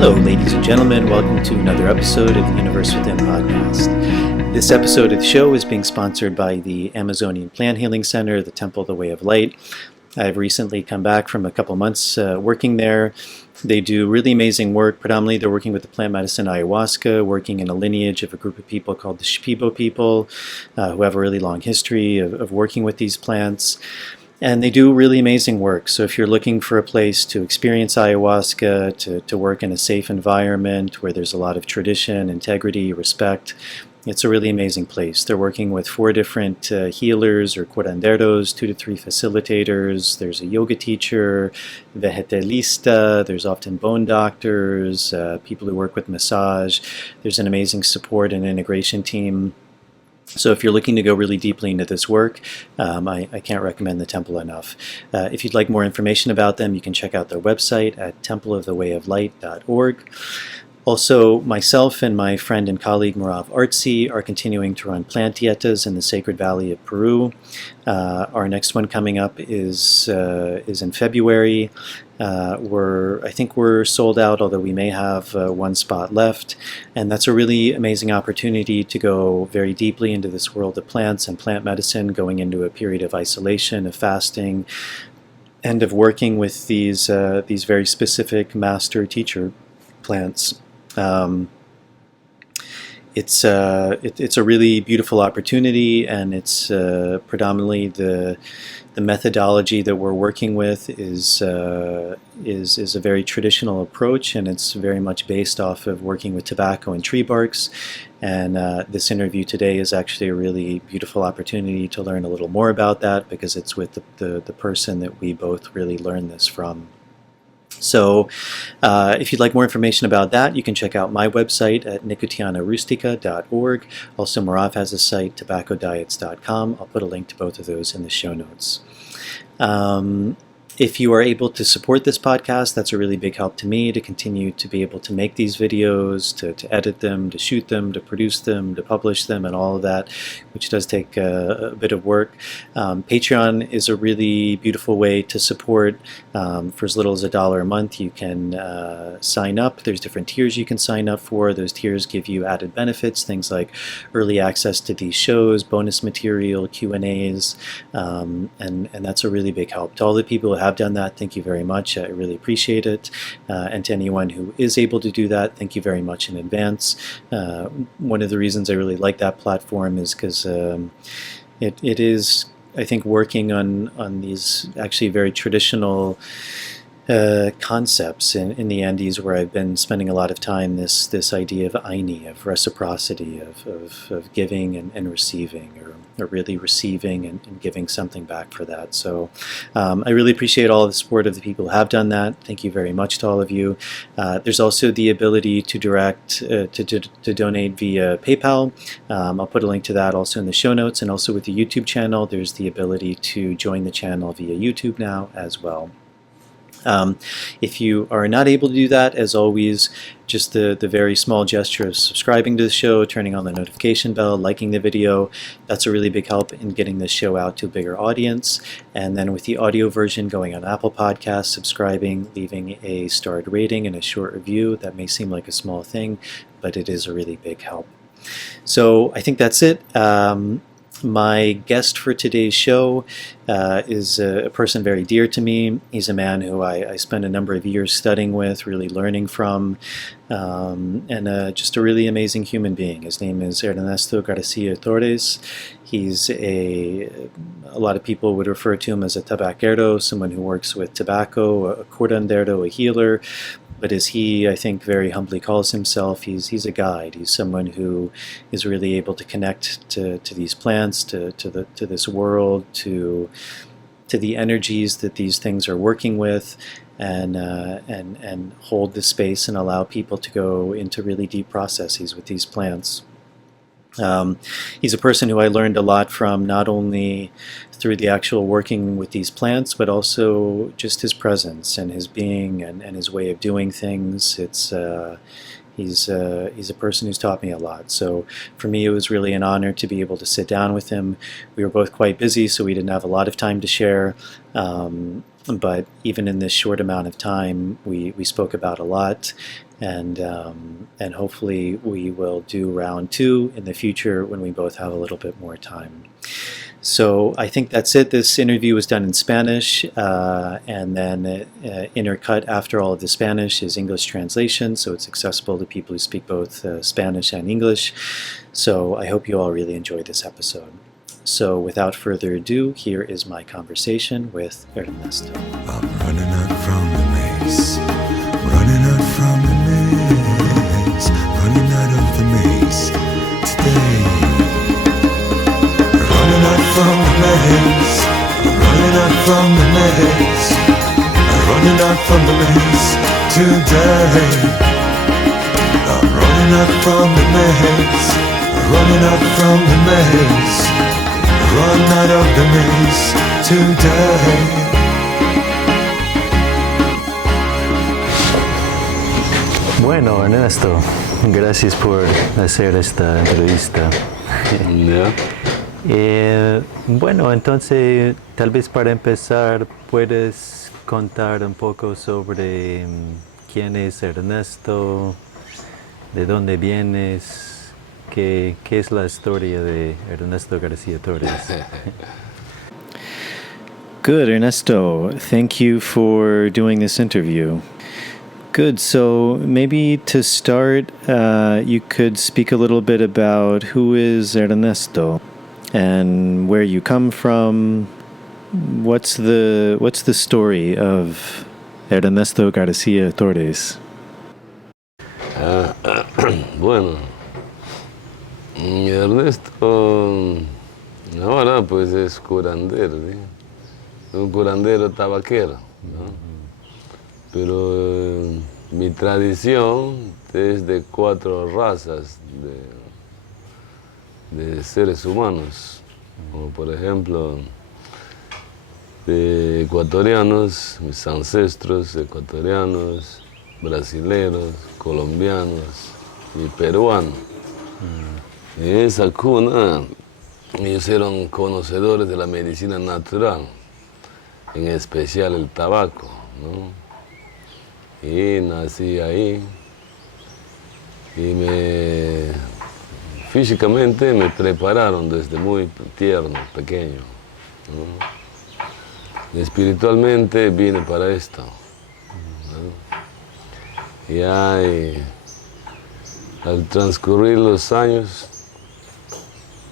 Hello, ladies and gentlemen. Welcome to another episode of the Universe Within podcast. This episode of the show is being sponsored by the Amazonian Plant Healing Center, the Temple of the Way of Light. I've recently come back from a couple months working there. They do really amazing work. Predominantly, they're working with the plant medicine ayahuasca, working in a lineage of a group of people called the Shipibo people, who have a really long history of working with these plants. And they do really amazing work. So if you're looking for a place to experience ayahuasca, to work in a safe environment where there's a lot of tradition, integrity, respect, it's a really amazing place. They're working with 4 different healers or curanderos, 2 to 3 facilitators. There's a yoga teacher, vegetalista. There's often bone doctors, people who work with massage. There's an amazing support and integration team. So if you're looking to go really deeply into this work, I can't recommend the temple enough. If you'd like more information about them, you can check out their website at templeofthewayoflight.org. Also, myself and my friend and colleague Marav Artsy are continuing to run plant dietas in the Sacred Valley of Peru. Our next one coming up is in February. I think we're sold out, although we may have 1 spot left. And that's a really amazing opportunity to go very deeply into this world of plants and plant medicine, going into a period of isolation, of fasting, and of working with these very specific master teacher plants. It's a really beautiful opportunity, and it's predominantly the methodology that we're working with is a very traditional approach, and it's very much based off of working with tobacco and tree barks. And this interview today is actually a really beautiful opportunity to learn a little more about that, because it's with the person that we both really learn this from. So if you'd like more information about that, you can check out my website at nicotianarustica.org. Also, Marav has a site, tobaccodiets.com. I'll put a link to both of those in the show notes. If you are able to support this podcast, that's a really big help to me to continue to be able to make these videos, to edit them, to shoot them, to produce them, to publish them, and all of that, which does take a bit of work. Patreon is a really beautiful way to support. For as little as $1 a month, you can sign up. There's different tiers you can sign up for. Those tiers give you added benefits, things like early access to these shows, bonus material, Q&As, and that's a really big help. To all the people who have done that, thank you very much. I really appreciate it. And to anyone who is able to do that, thank you very much in advance. One of the reasons I really like that platform is because it is, I think, working on these actually very traditional concepts in the Andes, where I've been spending a lot of time, this idea of aini, of reciprocity, of giving and receiving, or really receiving and giving something back for that. So I really appreciate all the support of the people who have done that. Thank you very much to all of you. There's also the ability to to donate via PayPal. I'll put a link to that also in the show notes, and also with the YouTube channel, there's the ability to join the channel via YouTube now as well. If you are not able to do that, as always, just the very small gesture of subscribing to the show, turning on the notification bell, liking the video, that's a really big help in getting this show out to a bigger audience. And then with the audio version, going on Apple Podcasts, subscribing, leaving a starred rating and a short review. That may seem like a small thing, but it is a really big help. So I think that's it. My guest for today's show is a person very dear to me. He's a man who I spent a number of years studying with, really learning from, and just a really amazing human being. His name is Ernesto Garcia Torres. He's a lot of people would refer to him as a tabaquero, someone who works with tobacco, a curandero, a healer. But as he, I think, very humbly calls himself, he's a guide. He's someone who is really able to connect to these plants, to this world, to the energies that these things are working with, and hold the space and allow people to go into really deep processes with these plants. He's a person who I learned a lot from, not only through the actual working with these plants, but also just his presence and his being and his way of doing things. He's a person who's taught me a lot. So for me, it was really an honor to be able to sit down with him. We were both quite busy, so we didn't have a lot of time to share. but even in this short amount of time, we spoke about a lot, and hopefully we will do round 2 in the future when we both have a little bit more time. So I think that's it. This interview was done in Spanish, and then intercut after all of the Spanish is English translation, so it's accessible to people who speak both Spanish and English. So I hope you all really enjoyed this episode. So without further ado, here is my conversation with Ernesto. I'm running out from the maze, running out from the maze, running out of the maze today. Running out from the maze, running out from the maze, running out from the maze today. I'm running out from the maze, running out from the maze, run out of the maze today. Bueno, Ernesto, gracias por hacer esta entrevista. Yeah. Bueno, entonces, tal vez para empezar, ¿puedes contar un poco sobre quién es Ernesto, de dónde vienes, qué es la historia de Ernesto Garcia Torres? Good, Ernesto. Thank you for doing this interview. Good. So maybe to start, you could speak a little bit about who is Ernesto and where you come from. What's the story of Ernesto Garcia Torres? Bueno, Ernesto ahora pues es curandero, ¿sí? Un curandero tabaquero, ¿no? Pero mi tradición es de 4 razas de seres humanos, como por ejemplo de ecuatorianos, mis ancestros ecuatorianos, brasileros, colombianos y peruanos. En esa cuna ellos eran conocedores de la medicina natural, en especial el tabaco, ¿no? Y nací ahí y físicamente me prepararon desde muy tierno, pequeño, ¿no? Espiritualmente vine para esto, ¿no? Y al transcurrir los años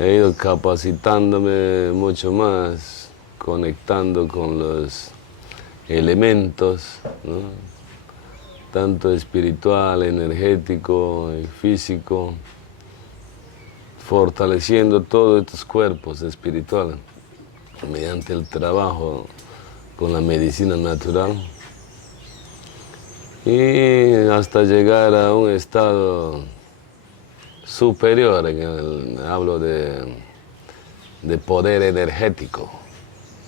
he ido capacitándome mucho más, conectando con los elementos, ¿no? Tanto espiritual, energético y físico, fortaleciendo todos estos cuerpos espirituales mediante el trabajo con la medicina natural y hasta llegar a un estado superior, hablo de poder energético,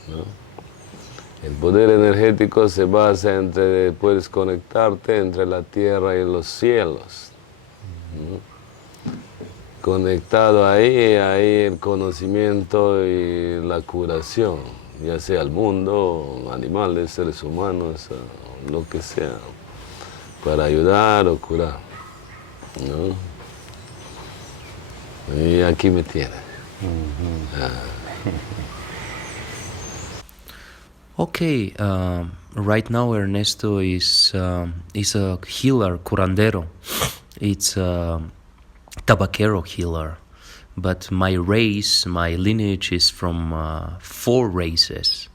¿no? El poder energético se basa puedes conectarte entre la tierra y los cielos, ¿no? Conectado ahí el conocimiento y la curación, ya sea al mundo, animales, seres humanos, lo que sea, para ayudar o curar, ¿no? Y aquí me tiene. Okay, right now Ernesto is a healer, curandero. It's a tabaquero healer, but my race, my lineage is from 4 races.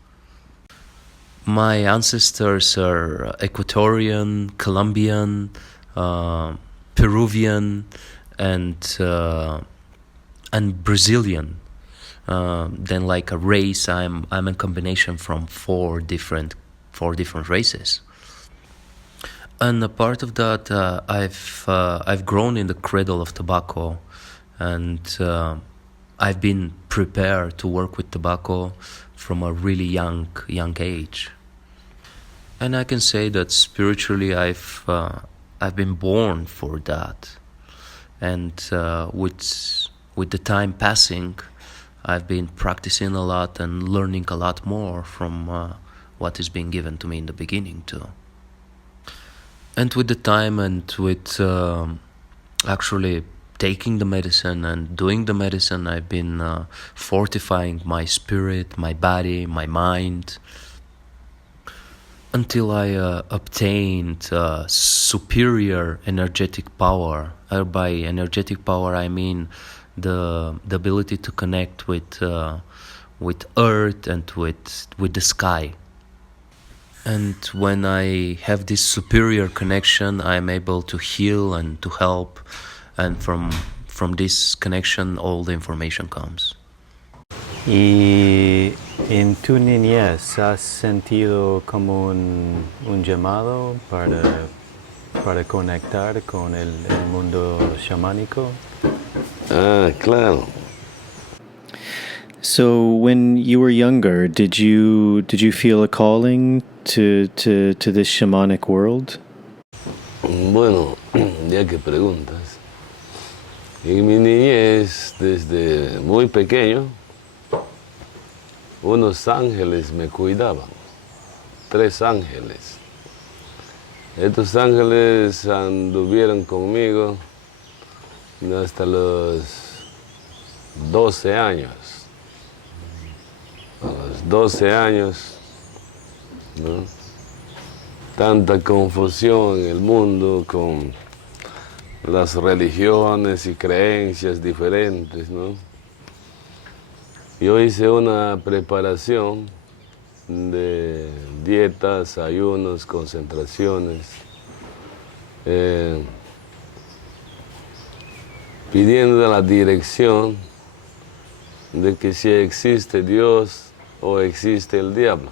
My ancestors are Ecuadorian, Colombian, Peruvian, and Brazilian. Then like a race, I'm a combination from 4 different races. And a part of that, I've grown in the cradle of tobacco, and I've been prepared to work with tobacco from a really young age. And I can say that spiritually, I've been born for that. And with the time passing, I've been practicing a lot and learning a lot more from what is being given to me in the beginning too. And with the time and with actually taking the medicine and doing the medicine, I've been fortifying my spirit, my body, my mind, until I obtained superior energetic power. By energetic power, I mean the ability to connect with earth and with the sky. And when I have this superior connection, I'm able to heal and to help, and from this connection, all the information comes. Y en tu niñez, ¿has sentido como un llamado para conectar con el mundo chamánico? Ah, claro. So when you were younger, did you feel a calling to this shamanic world? Bueno, ya que preguntas, en mi niñez, desde muy pequeño, unos ángeles me cuidaban, 3 ángeles. Estos ángeles anduvieron conmigo hasta los 12 años. A los 12 años, ¿no? Tanta confusión en el mundo con las religiones y creencias diferentes, ¿no? Yo hice una preparación de dietas, ayunos, concentraciones, pidiendo la dirección de que si existe Dios o existe el diablo,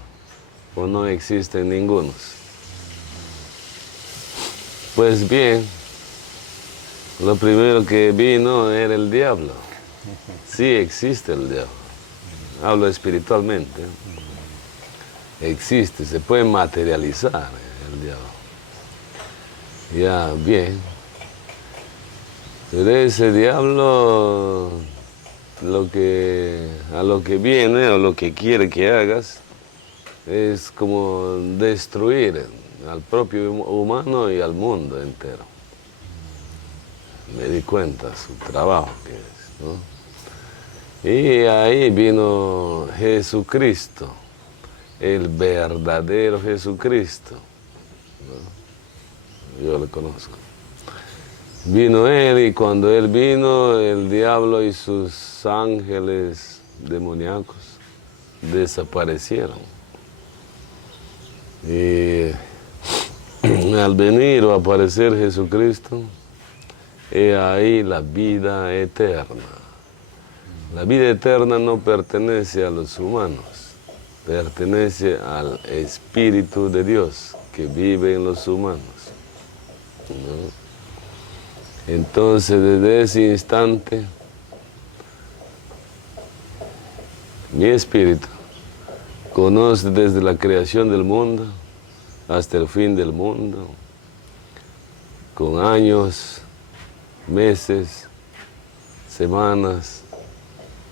o no existe ninguno. Pues bien, lo primero que vino era el diablo. Sí existe el diablo. Hablo espiritualmente. Existe, se puede materializar el diablo. Ya, bien. Pero ese diablo, a lo que viene o lo que quiere que hagas, es como destruir al propio humano y al mundo entero. Me di cuenta su trabajo que es, ¿no? Y ahí vino Jesucristo, el verdadero Jesucristo, ¿no? Yo lo conozco. Vino Él, y cuando Él vino, el diablo y sus ángeles demoníacos desaparecieron. Y al venir o aparecer Jesucristo, he ahí la vida eterna. La vida eterna no pertenece a los humanos, pertenece al Espíritu de Dios que vive en los humanos, ¿no? Entonces, desde ese instante, mi espíritu conoce desde la creación del mundo hasta el fin del mundo, con años, meses, semanas,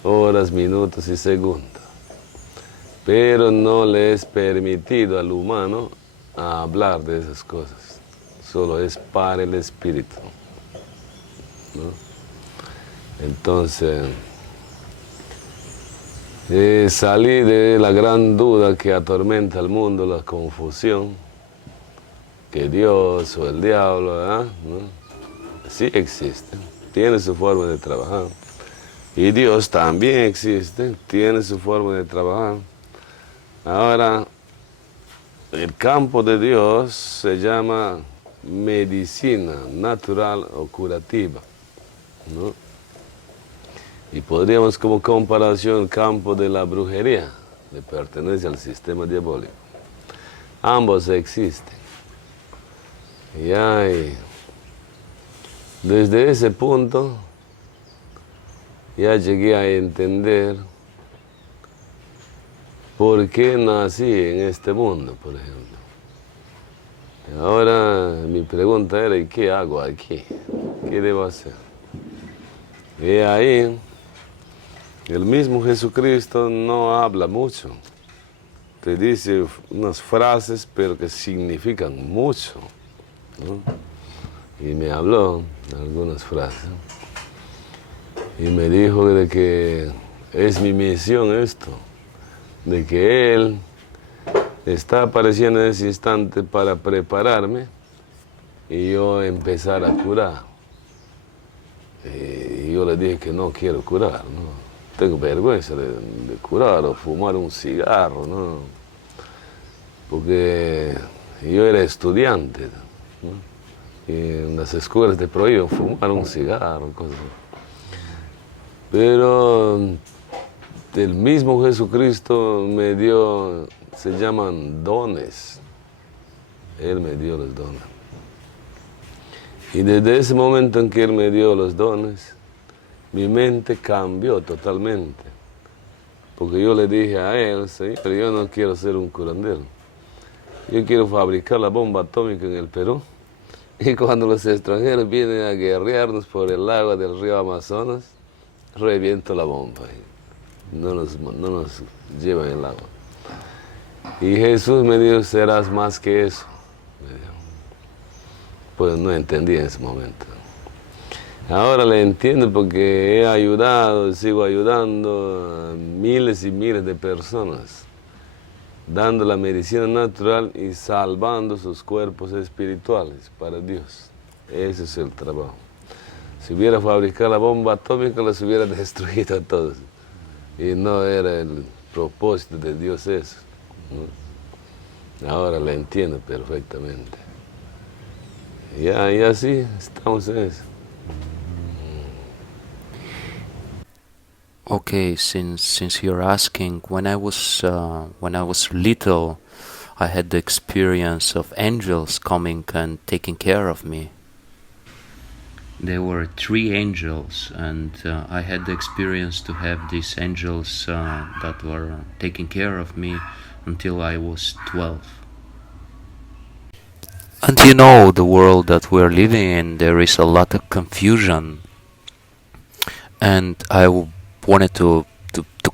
horas, minutos y segundos. Pero no le es permitido al humano hablar de esas cosas, solo es para el espíritu, ¿no? Entonces, salí de la gran duda que atormenta al mundo, la confusión, que Dios o el diablo, ¿verdad? ¿No? Sí existe, tiene su forma de trabajar. Y Dios también existe, tiene su forma de trabajar. Ahora, el campo de Dios se llama medicina natural o curativa, ¿no? Y podríamos como comparación el campo de la brujería, que pertenece al sistema diabólico. Ambos existen. Y desde ese punto ya llegué a entender por qué nací en este mundo, por ejemplo. Y ahora mi pregunta era, ¿y qué hago aquí? ¿Qué debo hacer? Y ahí el mismo Jesucristo no habla mucho, te dice unas frases, pero que significan mucho, ¿no? Y me habló algunas frases. Y me dijo de que es mi misión esto, de que Él está apareciendo en ese instante para prepararme y yo empezar a curar. Y yo le dije que no quiero curar, ¿no? Tengo vergüenza de curar o fumar un cigarro, ¿no? Porque yo era estudiante, ¿no? Y en las escuelas te prohíben fumar un cigarro, cosas así. Pero el mismo Jesucristo me dio, se llaman dones. Él me dio los dones. Y desde ese momento en que Él me dio los dones, mi mente cambió totalmente. Porque yo le dije a Él, Señor, yo no quiero ser un curandero. Yo quiero fabricar la bomba atómica en el Perú. Y cuando los extranjeros vienen a guerrearnos por el agua del río Amazonas, reviento la bomba. No nos llevan el agua. Y Jesús me dijo, serás más que eso. Me dijo. Pues no entendí en ese momento. Ahora le entiendo porque he ayudado, sigo ayudando a miles y miles de personas, dando la medicina natural y salvando sus cuerpos espirituales para Dios. Ese es el trabajo. Si hubiera fabricado la bomba atómica, los hubiera destruido a todos. Y no era el propósito de Dios eso, ¿no? Ahora lo entiendo perfectamente. Y así estamos en eso. Okay, since you're asking, when I was little, I had the experience of angels coming and taking care of me. There were 3 angels, and I had the experience to have these angels that were taking care of me until I was 12. And you know, the world that we're living in, there is a lot of confusion, and I wanted to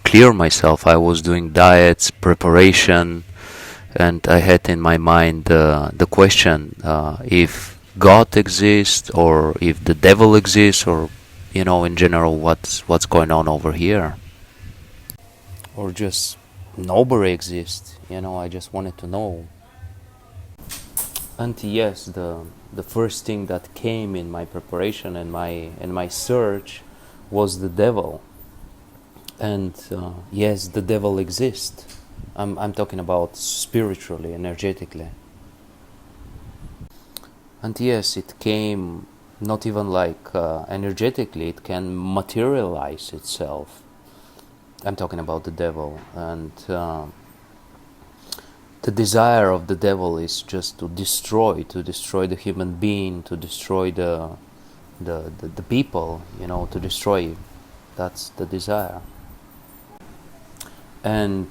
clear myself. I was doing diets, preparation, and I had in my mind the question if God exists, or if the devil exists, or in general what's going on over here, or just nobody exists. I just wanted to know. And yes, the first thing that came in my preparation and my search was the devil. And yes, the devil exists. I'm talking about spiritually, energetically. And yes, it came not even like energetically, it can materialize itself. I'm talking about the devil. And the desire of the devil is just to destroy the human being, to destroy the people, to destroy. That's the desire. And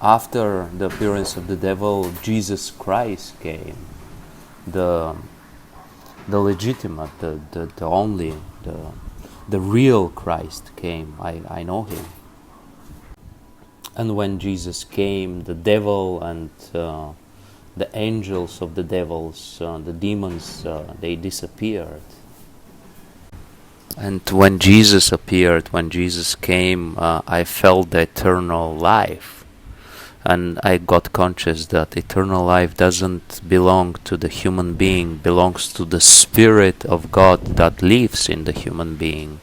after the appearance of the devil, Jesus Christ came, the legitimate, the only, the real Christ came. I know him. And when Jesus came, the devil and the angels of the devils, the demons, they disappeared. And when Jesus appeared, when Jesus came, I felt the eternal life. And I got conscious that eternal life doesn't belong to the human being, belongs to the Spirit of God that lives in the human being.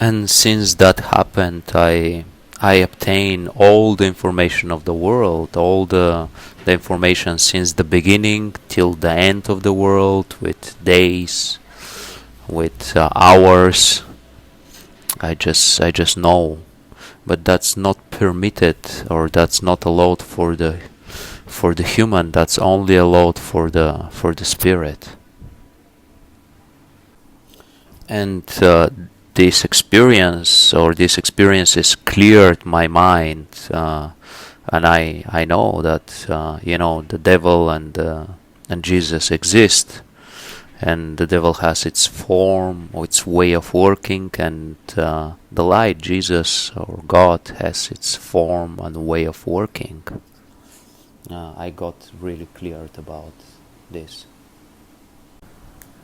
And since that happened, I obtained all the information of the world, all the information since the beginning till the end of the world, with days, with hours. I just know, but that's not permitted, or that's not allowed for the human. That's only allowed for the spirit. And these experiences cleared my mind, and I know that the devil and Jesus exist. and the devil has its form or its way of working, and the light, Jesus or God, has its form and way of working. I got really clear about this.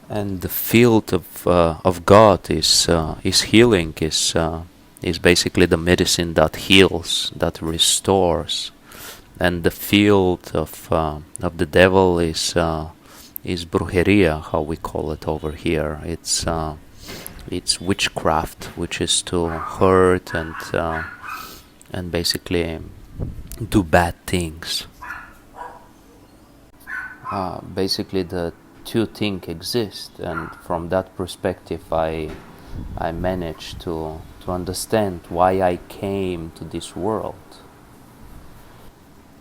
And the field of God is healing, is basically the medicine that heals, that restores, and the field of the devil is brujeria, how we call it over here. It's witchcraft, which is to hurt and basically do bad things. Basically, the two things exist, and from that perspective, I managed to understand why I came to this world.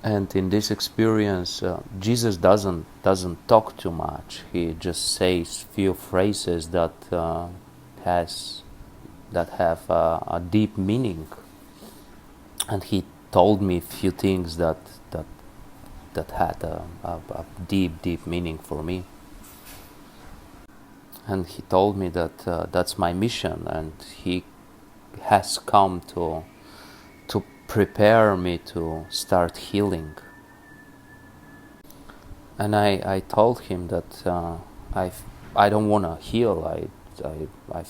And in this experience, Jesus doesn't talk too much. He just says few phrases that have a deep meaning. And he told me few things that had a deep meaning for me. And he told me that that's my mission, and he has come to prepare me to start healing. And I told him that I don't want to heal. I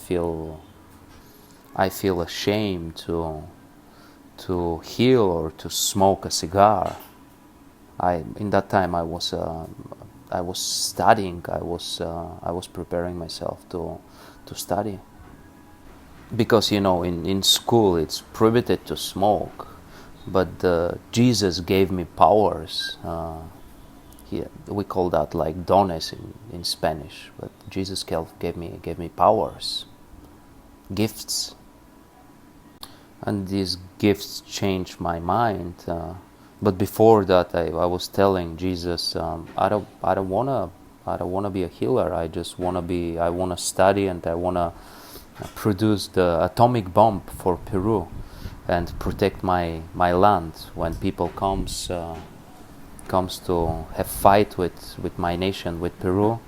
feel ashamed to heal or to smoke a cigar. In that time I was studying. I was preparing myself to study, because in school it's prohibited to smoke, but Jesus gave me powers. We call that like dones in Spanish, but Jesus gave me powers, gifts, and these gifts changed my mind. But before that, I was telling Jesus, I don't wanna be a healer. I wanna study, and I wanna produce the atomic bomb for Peru and protect my land. When people comes to have fight with my nation, with Peru,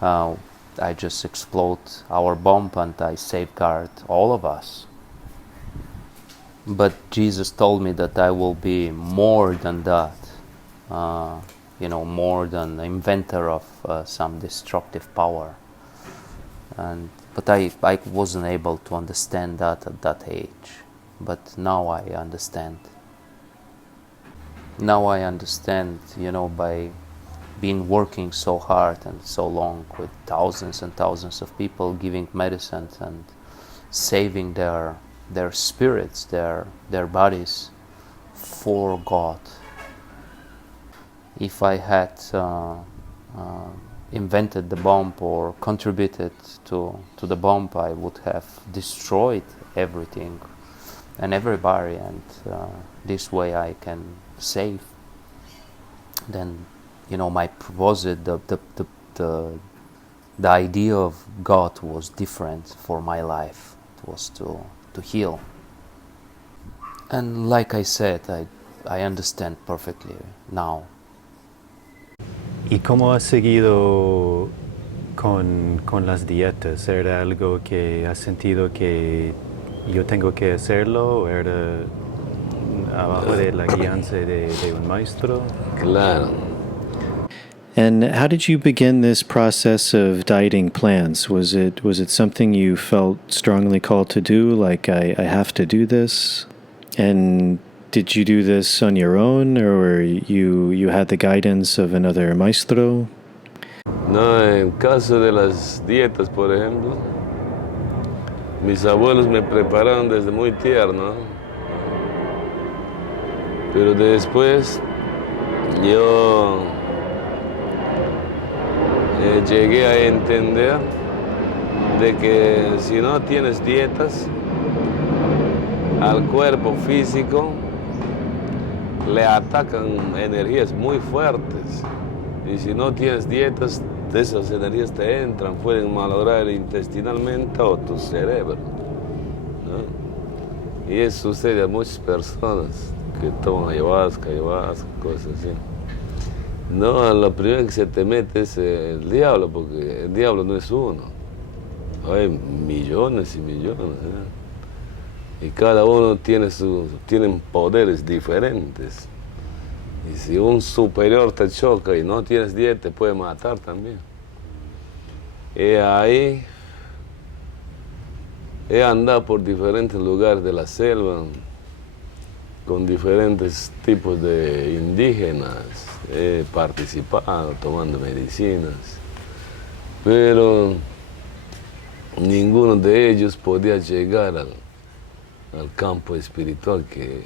I just explode our bomb and I safeguard all of us. But Jesus told me that I will be more than that, more than inventor of some destructive power. But I wasn't able to understand that at that age. But now I understand. Now I understand, by being working so hard and so long with thousands and thousands of people, giving medicine and saving their spirits, their bodies for God. If I had invented the bomb or contributed to the bomb, I would have destroyed everything and everybody, and this way I can save. Then, my proposal, the idea of God was different for my life. It was to heal. And like I said, I understand perfectly now. ¿Y cómo has seguido con las dietas? ¿Era algo que has sentido que yo tengo que hacerlo? ¿O era abajo de la guianza de un maestro? Claro. And how did you begin this process of dieting plans? Was it something you felt strongly called to do, like I have to do this? And did you do this on your own, or you had the guidance of another maestro? No, en caso de las dietas, por ejemplo, mis abuelos me prepararon desde muy tierno, pero después yo llegué a entender de que si no tienes dietas, al cuerpo físico le atacan energías muy fuertes, y si no tienes dietas, esas energías te entran, pueden malograr intestinalmente o tu cerebro, ¿no? Y eso sucede a muchas personas que toman ayahuasca, cosas así. No, lo primero que se te mete es el diablo, porque el diablo no es uno. Hay millones y millones, ¿eh? Y cada uno tienen poderes diferentes. Y si un superior te choca y no tienes 10, te puede matar también. Y ahí he andado por diferentes lugares de la selva, con diferentes tipos de indígenas, he participado tomando medicinas, pero ninguno de ellos podía llegar al campo espiritual que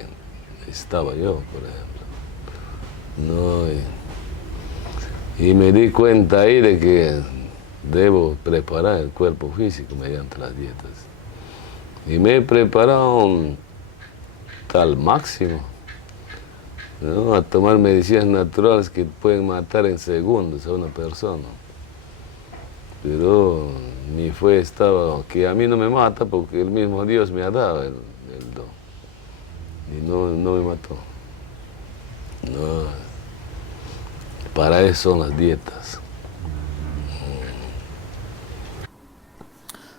estaba yo, por ejemplo. No, y me di cuenta ahí de que debo preparar el cuerpo físico mediante las dietas. Y me he preparado al máximo, ¿no? A tomar medicinas naturales que pueden matar en segundos a una persona. Pero mi fe estaba que a mí no me mata porque el mismo Dios me ha dado el don. Y no me mató. No. Para eso son las dietas.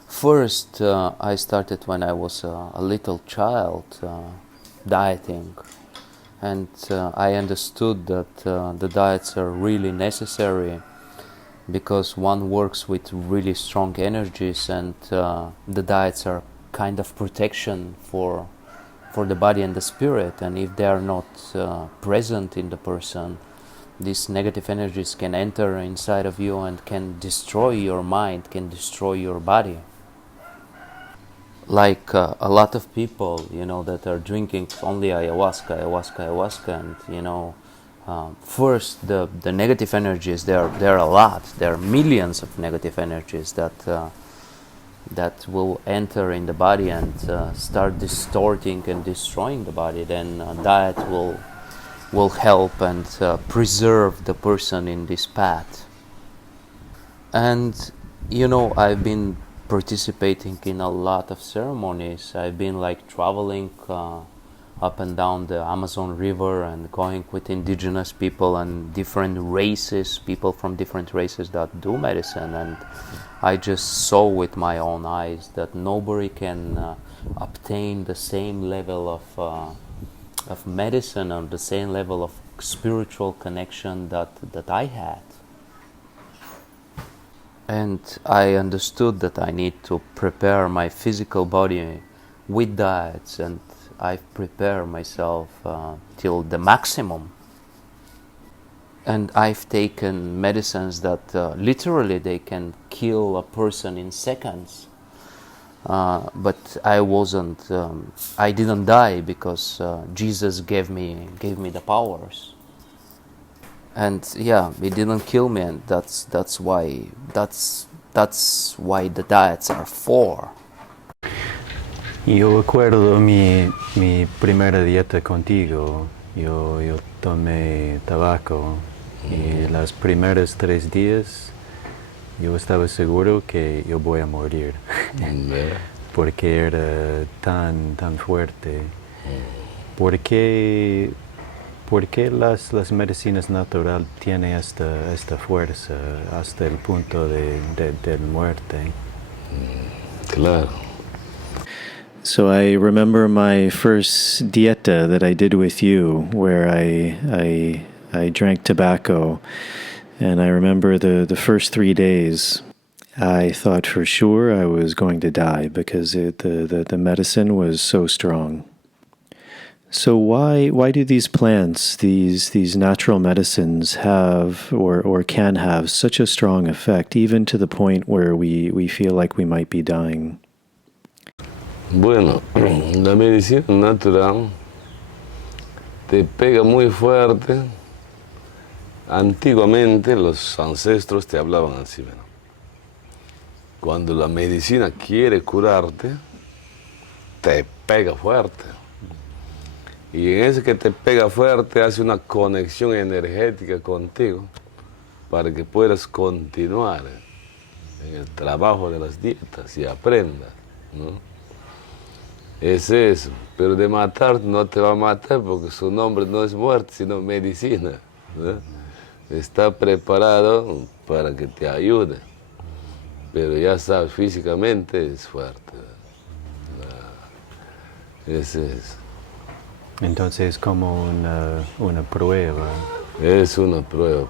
First, I started when I was a little child, dieting, and I understood that the diets are really necessary because one works with really strong energies, and the diets are kind of protection for the body and the spirit. And if they are not present in the person, these negative energies can enter inside of you and can destroy your mind, can destroy your body. Like a lot of people, that are drinking only ayahuasca, and first the negative energies. There are a lot. There are millions of negative energies that will enter in the body and start distorting and destroying the body. Then diet will help and preserve the person in this path. And I've been participating in a lot of ceremonies. I've been traveling up and down the Amazon River and going with indigenous people and different races, people from different races that do medicine, and I just saw with my own eyes that nobody can obtain the same level of medicine or the same level of spiritual connection that I had. And I understood that I need to prepare my physical body with diets, and I prepare myself till the maximum. And I've taken medicines that literally they can kill a person in seconds. But I didn't die because Jesus gave me the powers. And yeah, it didn't kill me, and that's why the diets are for. Yo recuerdo mi primera dieta contigo. Yo tomé tabaco y las primeras 3 días yo estaba seguro que yo voy a morir porque era tan fuerte. ¿Por qué las medicinas naturales tienen esta fuerza hasta el punto de muerte? Claro. So I remember my first dieta that I did with you, where I drank tobacco, and I remember the first 3 days, I thought for sure I was going to die because the medicine was so strong. So why do these plants, these natural medicines have or can have such a strong effect, even to the point where we feel like we might be dying? Bueno, la medicina natural te pega muy fuerte. Antiguamente los ancestros te hablaban así, ¿no? Cuando la medicina quiere curarte, te pega fuerte. Y en ese que te pega fuerte hace una conexión energética contigo para que puedas continuar en el trabajo de las dietas y aprendas, ¿no? Es eso, pero de matar no te va a matar porque su nombre no es muerte, sino medicina, ¿no? está preparado para que te ayude, pero ya sabes, físicamente es fuerte. Ese es. Entonces como una prueba. Es una prueba.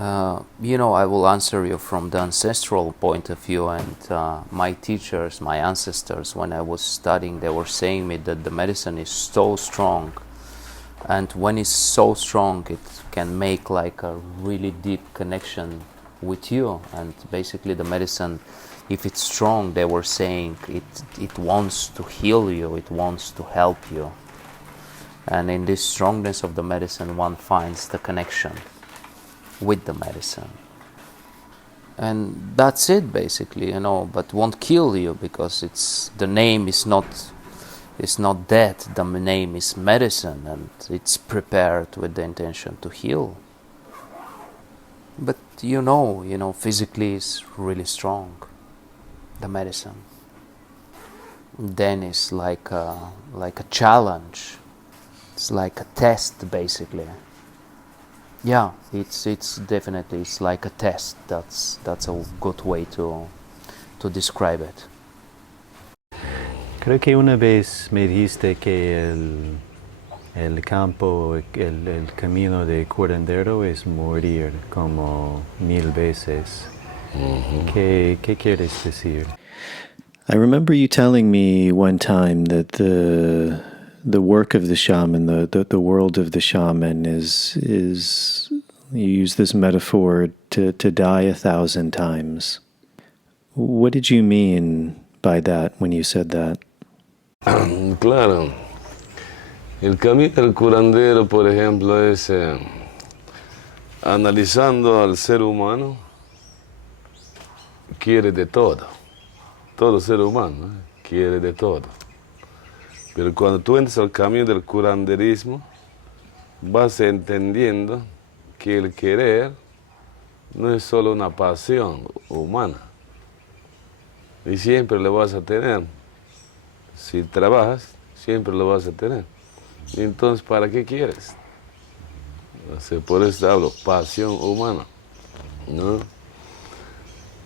I will answer you from the ancestral point of view, and my teachers, my ancestors, when I was studying, they were saying me that the medicine is so strong, and when it's so strong, it can make like a really deep connection with you, and basically the medicine, if it's strong, they were saying it wants to heal you, it wants to help you, and in this strongness of the medicine, one finds the connection with the medicine. And that's it basically, but won't kill you because the name is not death, the name is medicine, and it's prepared with the intention to heal. But physically it's really strong, the medicine. Then it's like a challenge. It's like a test basically. Yeah, it's definitely, it's like a test. That's a good way to describe it. Creo que una vez me dijiste que el campo, el camino de curandero es morir como 1000 veces. ¿Qué quieres decir? I remember you telling me one time that the work of the shaman, the world of the shaman is you use this metaphor to die 1,000 times. What did you mean by that when you said that? Claro. El camino del curandero, por ejemplo, es analizando al ser humano, quiere de todo. Todo ser humano quiere de todo. Pero cuando tú entras al camino del curanderismo, vas entendiendo que el querer no es solo una pasión humana. Y siempre lo vas a tener. Si trabajas, siempre lo vas a tener. Y entonces, ¿para qué quieres? O sea, por eso hablo, pasión humana, ¿no?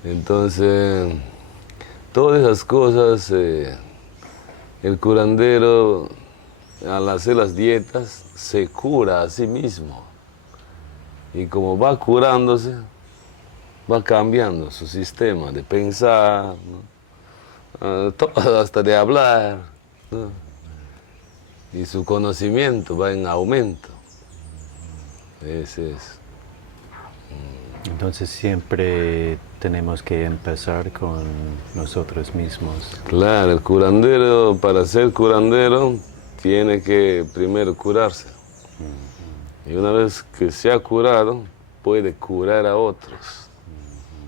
Entonces, todas esas cosas, el curandero, al hacer las dietas, se cura a sí mismo. Y como va curándose, va cambiando su sistema de pensar, ¿no? Todo, hasta de hablar, ¿no? Y su conocimiento va en aumento. Ese es. Entonces siempre tenemos que empezar con nosotros mismos. Claro, el curandero, para ser curandero, tiene que primero curarse. Y una vez que se ha curado, puede curar a otros.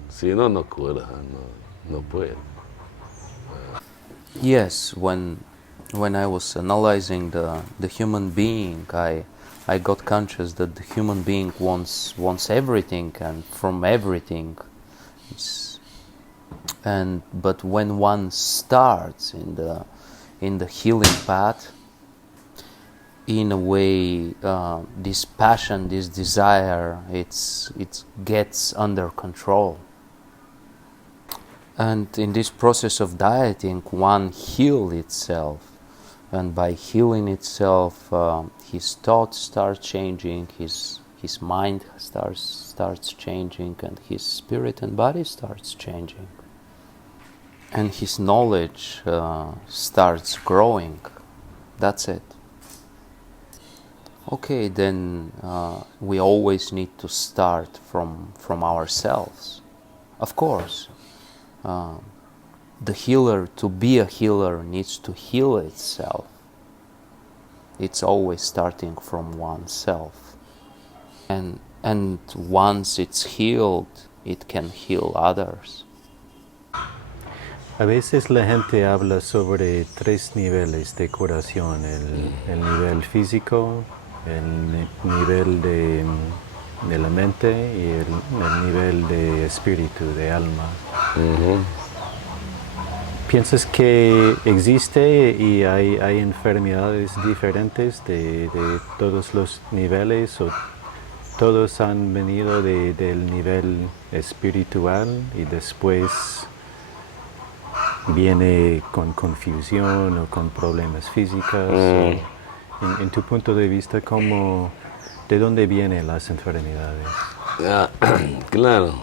Si no, no cura, no puede. Yes, when I was analyzing the human being, I got conscious that the human being wants everything and from everything. But when one starts in the healing path, in a way, this passion, this desire, it gets under control. And in this process of dieting, one heals itself, and by healing itself, his thoughts start changing, his mind starts changing, and his spirit and body starts changing, and his knowledge starts growing. That's it. Okay, then we always need to start from ourselves. Of course, the healer, to be a healer, needs to heal itself. It's always starting from oneself. And once it's healed, it can heal others. A veces la gente habla sobre 3 niveles de curación, el nivel físico, el nivel de la mente y el nivel de espíritu, de alma. ¿Piensas que existe y hay enfermedades diferentes de todos los niveles o todos han venido del nivel espiritual y después viene con confusión o con problemas físicos? En tu punto de vista, ¿de dónde vienen las enfermedades? Claro.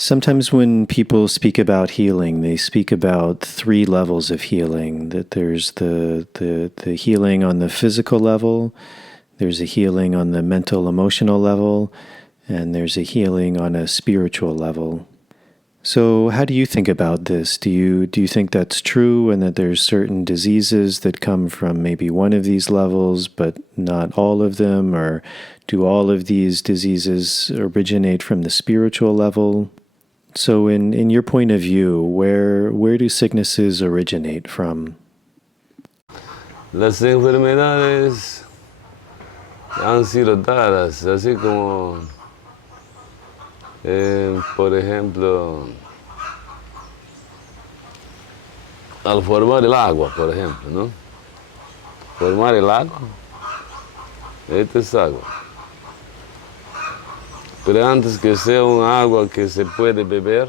Sometimes when people speak about healing, they speak about three levels of healing. That there's the healing on the physical level, there's a healing on the mental, emotional level, and there's a healing on a spiritual level. So how do you think about this? Do you think that's true and that there's certain diseases that come from maybe one of these levels, but not all of them? Or do all of these diseases originate from the spiritual level? So in your point of view, where do sicknesses originate from? Las enfermedades han sido dadas, así como, por ejemplo, al formar el agua, por ejemplo, ¿no? Formar el agua, esta es agua. Pero antes que sea un agua que se puede beber,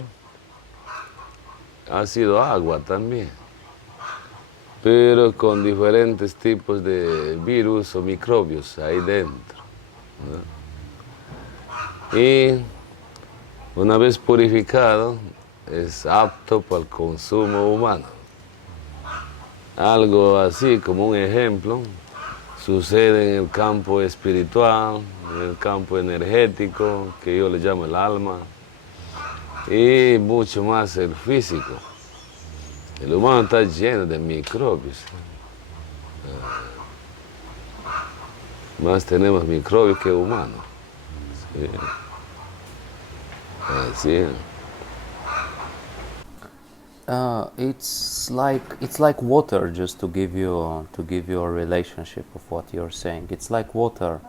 ha sido agua también, pero con diferentes tipos de virus o microbios ahí dentro, ¿no? Y una vez purificado, es apto para el consumo humano. Algo así como un ejemplo sucede en el campo espiritual, en el campo energético, que yo le llamo el alma, y mucho más el físico. El humano está lleno de microbios. Más tenemos microbios que humanos. Sí. Así. It's like water. Just to give you a relationship of what you're saying. It's like water.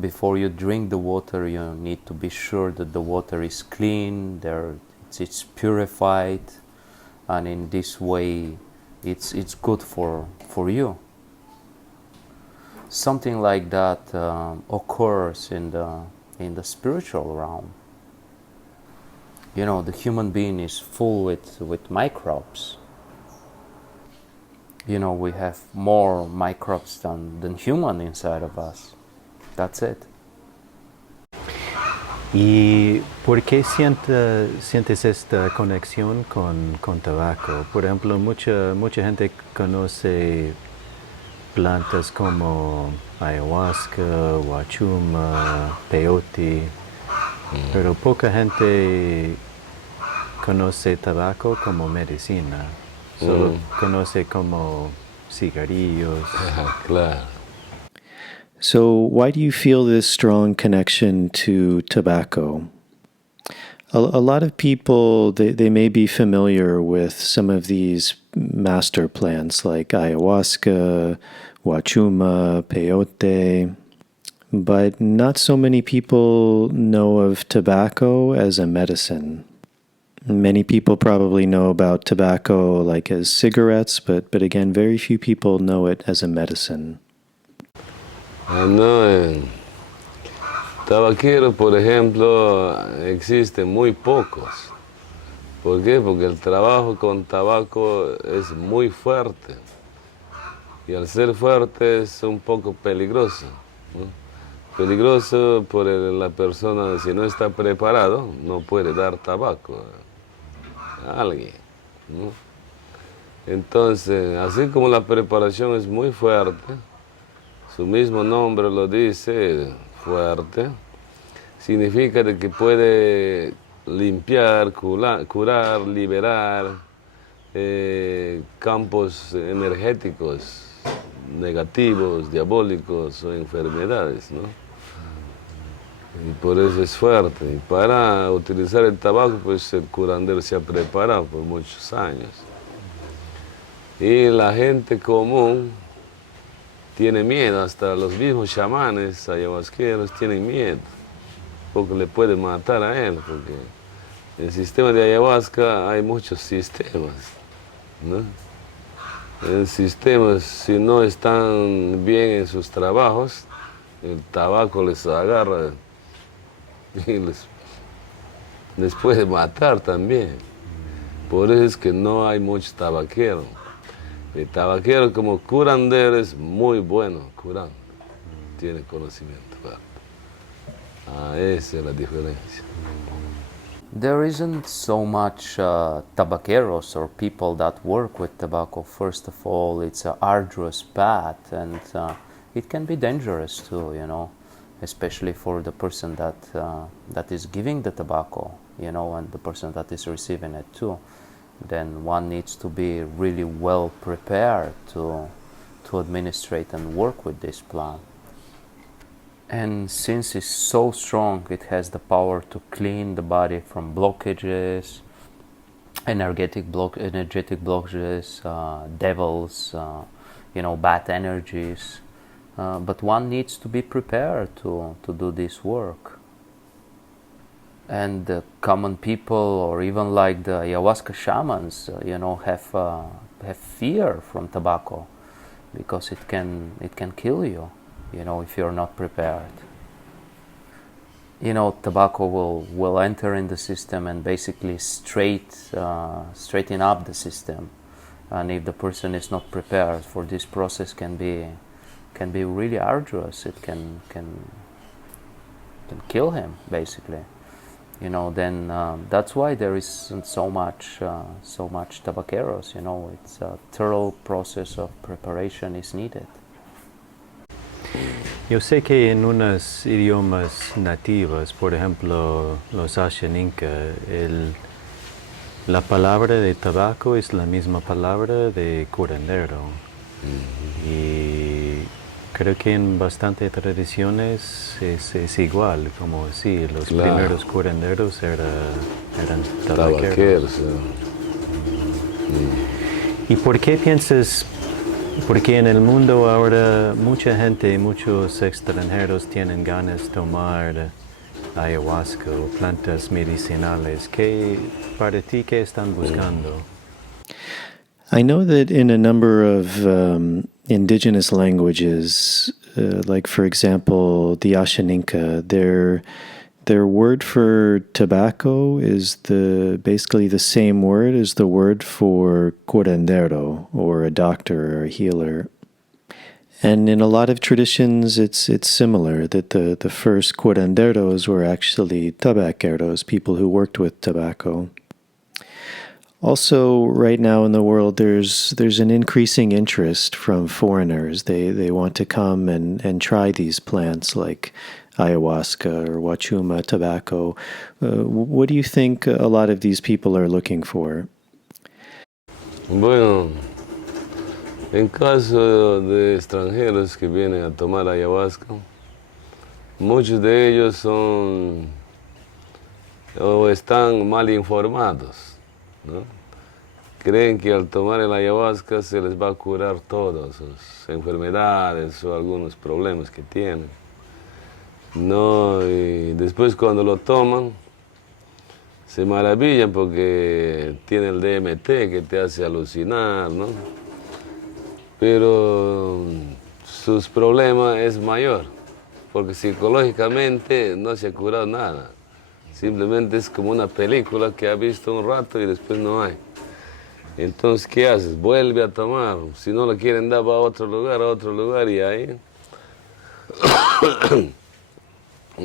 Before you drink the water, you need to be sure that the water is clean. It's purified, and in this way, it's good for you. Something like that occurs in the spiritual realm. You know, the human being is full with microbes. You know, we have more microbes than human inside of us. That's it. ¿Y por qué sientes esta conexión con tabaco? Por ejemplo, mucha gente conoce plantas como ayahuasca, huachuma, peyote, pero poca gente conoce tabaco como medicina. Solo conoce como cigarrillos. Claro. So why do you feel this strong connection to tobacco? A lot of people, they may be familiar with some of these master plants like ayahuasca, huachuma, peyote, but not so many people know of tobacco as a medicine. Many people probably know about tobacco like as cigarettes, but again, very few people know it as a medicine. No, tabaqueros, por ejemplo, existen muy pocos. ¿Por qué? Porque el trabajo con tabaco es muy fuerte. Y al ser fuerte es un poco peligroso, ¿no? Peligroso por la persona, si no está preparado, no puede dar tabaco a alguien, ¿no? Entonces, así como la preparación es muy fuerte, su mismo nombre lo dice, fuerte, significa de que puede limpiar, curar, liberar campos energéticos negativos, diabólicos o enfermedades, ¿no? Y por eso es fuerte. Y para utilizar el tabaco, pues el curandero se ha preparado por muchos años. Y la gente común tiene miedo, hasta los mismos chamanes ayahuasqueros tienen miedo, porque le puede matar a él, porque El sistema de ayahuasca hay muchos sistemas, ¿no? El sistema, si no están bien en sus trabajos, el tabaco les agarra y les puede matar también. Por eso es que no hay muchos tabaqueros. El tabaquero como curandero es muy bueno curando, tiene conocimiento. Esa es la diferencia. There isn't so much tabaqueros or people that work with tobacco. First of all, it's an arduous path, and it can be dangerous too, you know, especially for the person that is giving the tobacco, you know, and the person that is receiving it too. Then one needs to be really well prepared to administrate and work with this plant. And since it's so strong, it has the power to clean the body from blockages, energetic blockages, devils, you know, bad energies. But one needs to be prepared to do this work. And the common people, or even like the ayahuasca shamans, you know, have fear from tobacco, because it can kill you, you know, if you're not prepared. You know, tobacco will enter in the system and basically straighten up the system, and if the person is not prepared for this process, can be really arduous. It can kill him basically. You know, then that's why there isn't so much tabaqueros. You know, it's a thorough process of preparation is needed. Yo sé que en unos idiomas nativos, por ejemplo los Ashaninka, la palabra de tabaco es la misma palabra de curandero. Y creo que en bastantes tradiciones es igual, como si los primeros curanderos eran tabaqueros. ¿Y por qué piensas? Porque en el mundo ahora mucha gente, muchos extranjeros tienen ganas de tomar ayahuasca o plantas medicinales. Para ti, ¿qué están buscando? I know that in a number of indigenous languages, like for example the Ashaninka, their word for tobacco is basically the same word as the word for curandero, or a doctor or a healer. And in a lot of traditions, it's similar, that the first curanderos were actually tabaqueros, people who worked with tobacco. Also, right now in the world, there's an increasing interest from foreigners. They want to come and try these plants like ayahuasca or wachuma tobacco. What do you think a lot of these people are looking for? Bueno, en caso de extranjeros que vienen a tomar ayahuasca, muchos de ellos son o están mal informados, ¿no? Creen que al tomar el ayahuasca se les va a curar todas sus enfermedades o algunos problemas que tienen. No, y después cuando lo toman, se maravillan porque tiene el DMT que te hace alucinar, ¿no? Pero sus problemas es mayor, porque psicológicamente no se ha curado nada. Simplemente es como una película que ha visto un rato y después no hay. Entonces, ¿qué haces? Vuelve a tomar. Si no lo quieren dar, va a otro lugar y ahí...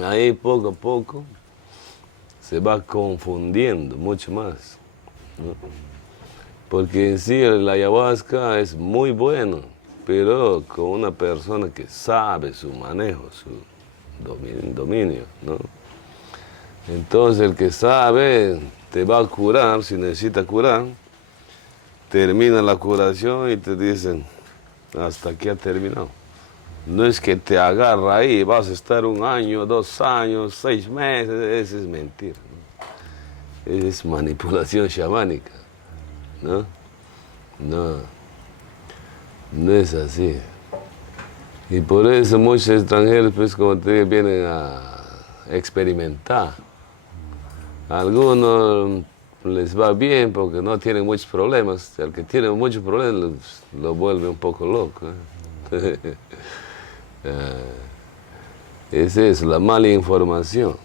ahí poco a poco se va confundiendo mucho más, ¿no? Porque en sí la ayahuasca es muy bueno, pero con una persona que sabe su manejo, su dominio, ¿no? Entonces el que sabe te va a curar, si necesita curar, termina la curación y te dicen, hasta aquí ha terminado. No es que te agarra ahí, vas a estar 1 año, 2 años, 6 meses, eso es mentira, ¿no? Es manipulación chamánica, ¿no? No es así. Y por eso muchos extranjeros, pues como te digo, vienen a experimentar, A algunos les va bien porque no tienen muchos problemas. El que tiene muchos problemas lo vuelve un poco loco. Es eso, la mala información.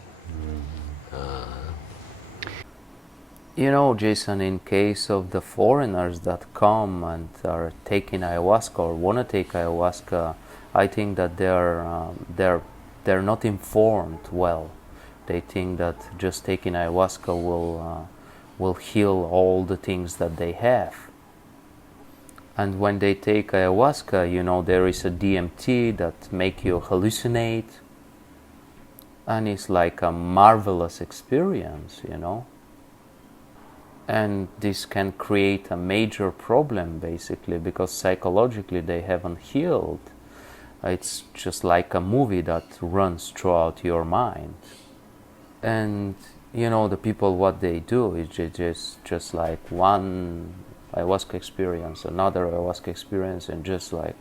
You know, Jason, in case of the foreigners that come and are taking ayahuasca or want to take ayahuasca, I think that they're not informed well. They think that just taking ayahuasca will heal all the things that they have. And when they take ayahuasca, you know, there is a DMT that make you hallucinate, and it's like a marvelous experience, you know. And this can create a major problem, basically, because psychologically they haven't healed. It's just like a movie that runs throughout your mind. And, you know, the people, what they do is just like one ayahuasca experience, another ayahuasca experience, and just like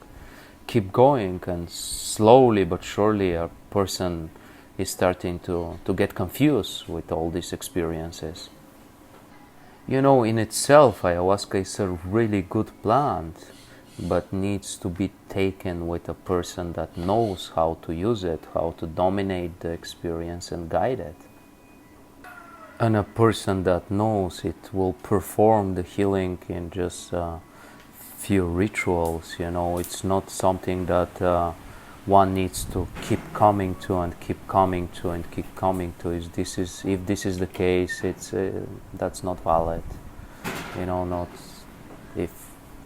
keep going, and slowly but surely a person is starting to get confused with all these experiences. You know, in itself, ayahuasca is a really good plant, but needs to be taken with a person that knows how to use it, how to dominate the experience and guide it. And a person that knows it will perform the healing in just a few rituals, you know. It's not something that one needs to keep coming to and keep coming to and keep coming to. If this is the case, that's not valid. You know, not if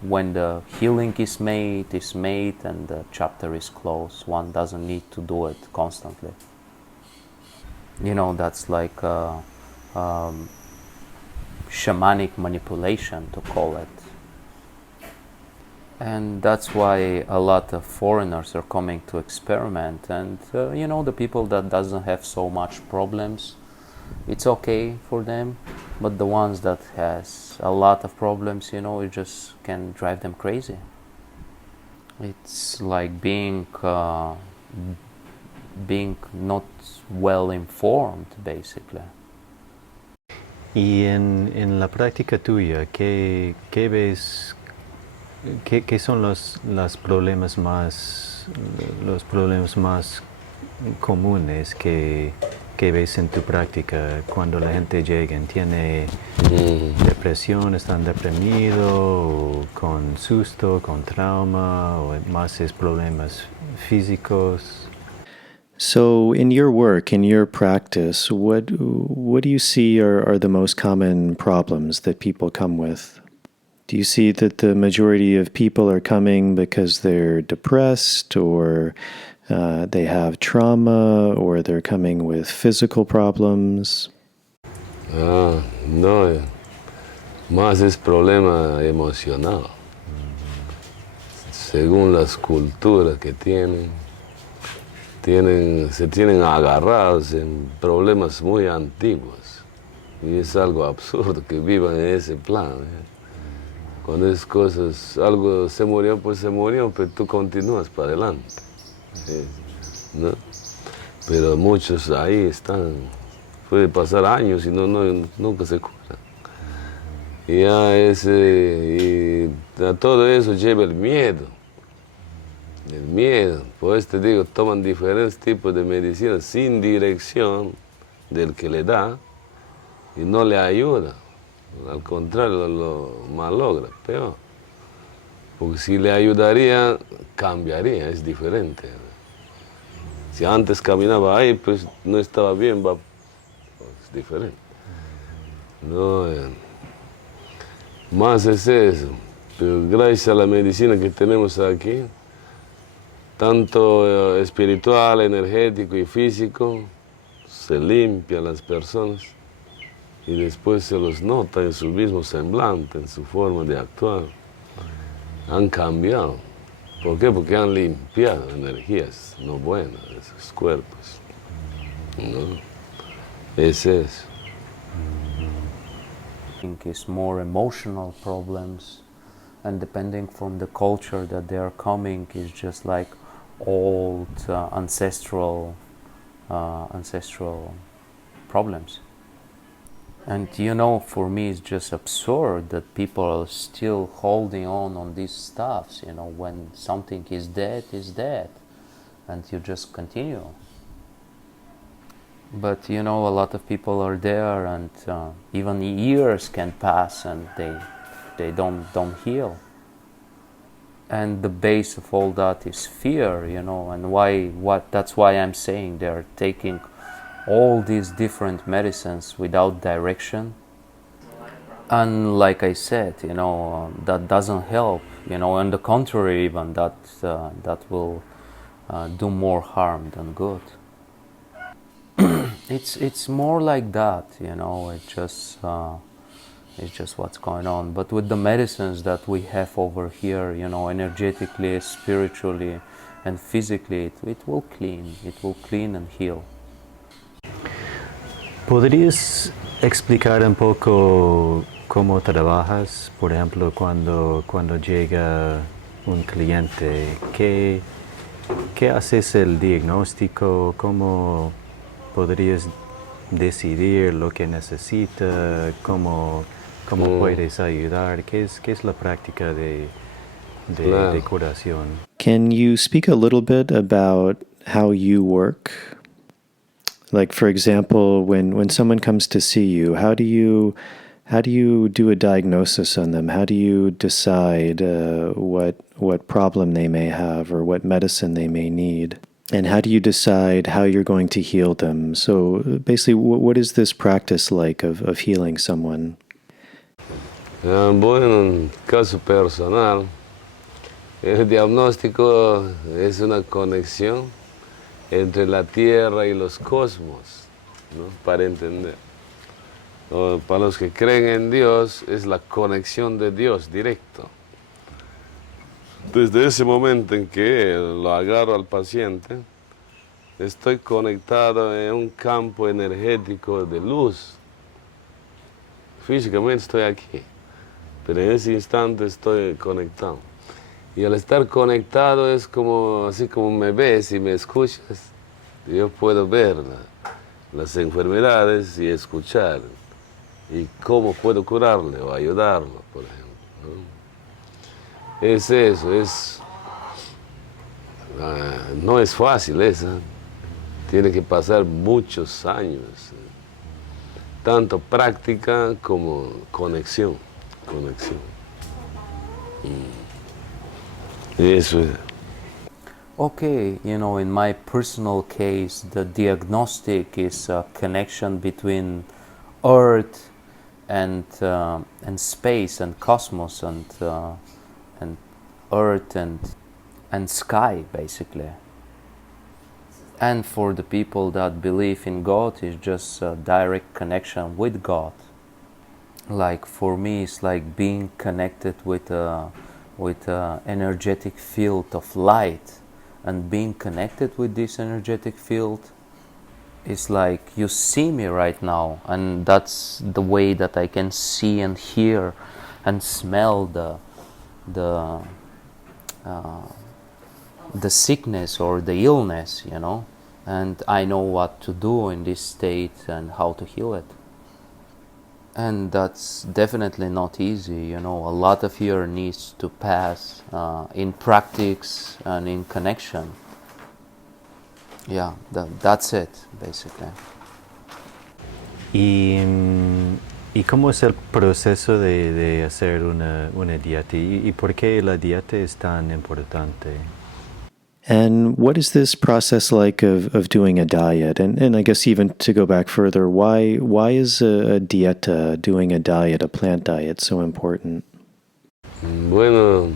when the healing is made and the chapter is closed, one doesn't need to do it constantly. You know, that's like shamanic manipulation, to call it. And that's why a lot of foreigners are coming to experiment. And you know, the people that doesn't have so much problems, it's okay for them. But the ones that has a lot of problems, you know, it just can drive them crazy. It's like being not well informed, basically. Y en la práctica tuya, ¿qué ves? ¿Qué son los problemas más comunes que ves en tu práctica cuando la gente llega? ¿Tiene depresión, están deprimidos, o con susto, con trauma, o más es problemas físicos? So, in your work, in your practice, what do you see are the most common problems that people come with? Do you see that the majority of people are coming because they're depressed, or they have trauma, or they're coming with physical problems? No, más es problema emocional. Según las culturas que se tienen agarrados en problemas muy antiguos. Y es algo absurdo que vivan en ese plan. Cuando es cosas, algo se murió, pues se murió, pero tú continúas para adelante. ¿No? Pero muchos ahí están, puede pasar años y nunca se curan. Y a todo eso lleva el miedo. El miedo, por eso te digo, toman diferentes tipos de medicinas sin dirección del que le da y no le ayuda. Al contrario, lo malogra, peor. Porque si le ayudaría, cambiaría, es diferente. Si antes caminaba ahí, pues no estaba bien, es diferente. No, más es eso. Pero gracias a la medicina que tenemos aquí, tanto espiritual, energético y físico, se limpian las personas y después se los nota en su mismo semblante, en su forma de actuar. Han cambiado. ¿Por qué? Porque han limpiado energías no buenas de sus cuerpos. ¿No? Es eso. I think it's more emotional problems, and depending from the culture that they are coming, is just like old ancestral problems. And you know, for me it's just absurd that people are still holding on these stuffs, you know, when something is dead, and you just continue. But you know, a lot of people are there, and even years can pass and they don't heal. And the base of all that is fear, you know, and that's why I'm saying they're taking all these different medicines without direction. And like I said, you know, that doesn't help, you know, on the contrary, even that will do more harm than good. It's more like that, you know, it's just what's going on. But with the medicines that we have over here, you know, energetically, spiritually, and physically, it will clean and heal. ¿Podrías explicar un poco cómo trabajas? Por ejemplo, cuando llega un cliente, ¿qué haces el diagnóstico? ¿Cómo podrías decidir lo que necesita? ¿Cómo puedes ayudar? ¿Qué es la práctica de curación? Can you speak a little bit about how you work? Like, for example, when someone comes to see you, how do you do a diagnosis on them? How do you decide what problem they may have or what medicine they may need? And how do you decide how you're going to heal them? So basically, what is this practice like of healing someone? Bueno, en caso personal, el diagnóstico es una conexión entre la Tierra y los cosmos, ¿no? Para entender. Para los que creen en Dios, es la conexión de Dios directo. Desde ese momento en que lo agarro al paciente, estoy conectado en un campo energético de luz. Físicamente estoy aquí, pero en ese instante estoy conectado. Y al estar conectado es como, así como me ves y me escuchas, yo puedo ver las enfermedades y escuchar, y cómo puedo curarle o ayudarlo, por ejemplo, ¿no? Es eso, no es fácil eso, tiene que pasar muchos años, tanto práctica como conexión. Eso es. Okay, you know, in my personal case, the diagnostic is a connection between Earth and space and cosmos and Earth and sky, basically. And for the people that believe in God, it's just a direct connection with God. Like for me, it's like being connected with a energetic field of light, and being connected with this energetic field is like you see me right now, and that's the way that I can see and hear and smell the sickness or the illness, you know, and I know what to do in this state and how to heal it. And that's definitely not easy, you know. A lot of year needs to pass in practice and in connection. Yeah, that's it, basically. ¿Y cómo es el proceso de hacer una dieta? ¿Y por qué la dieta es tan importante? And what is this process like of doing a diet? And I guess even to go back further, why is a dieta, doing a diet, a plant diet, so important? Bueno,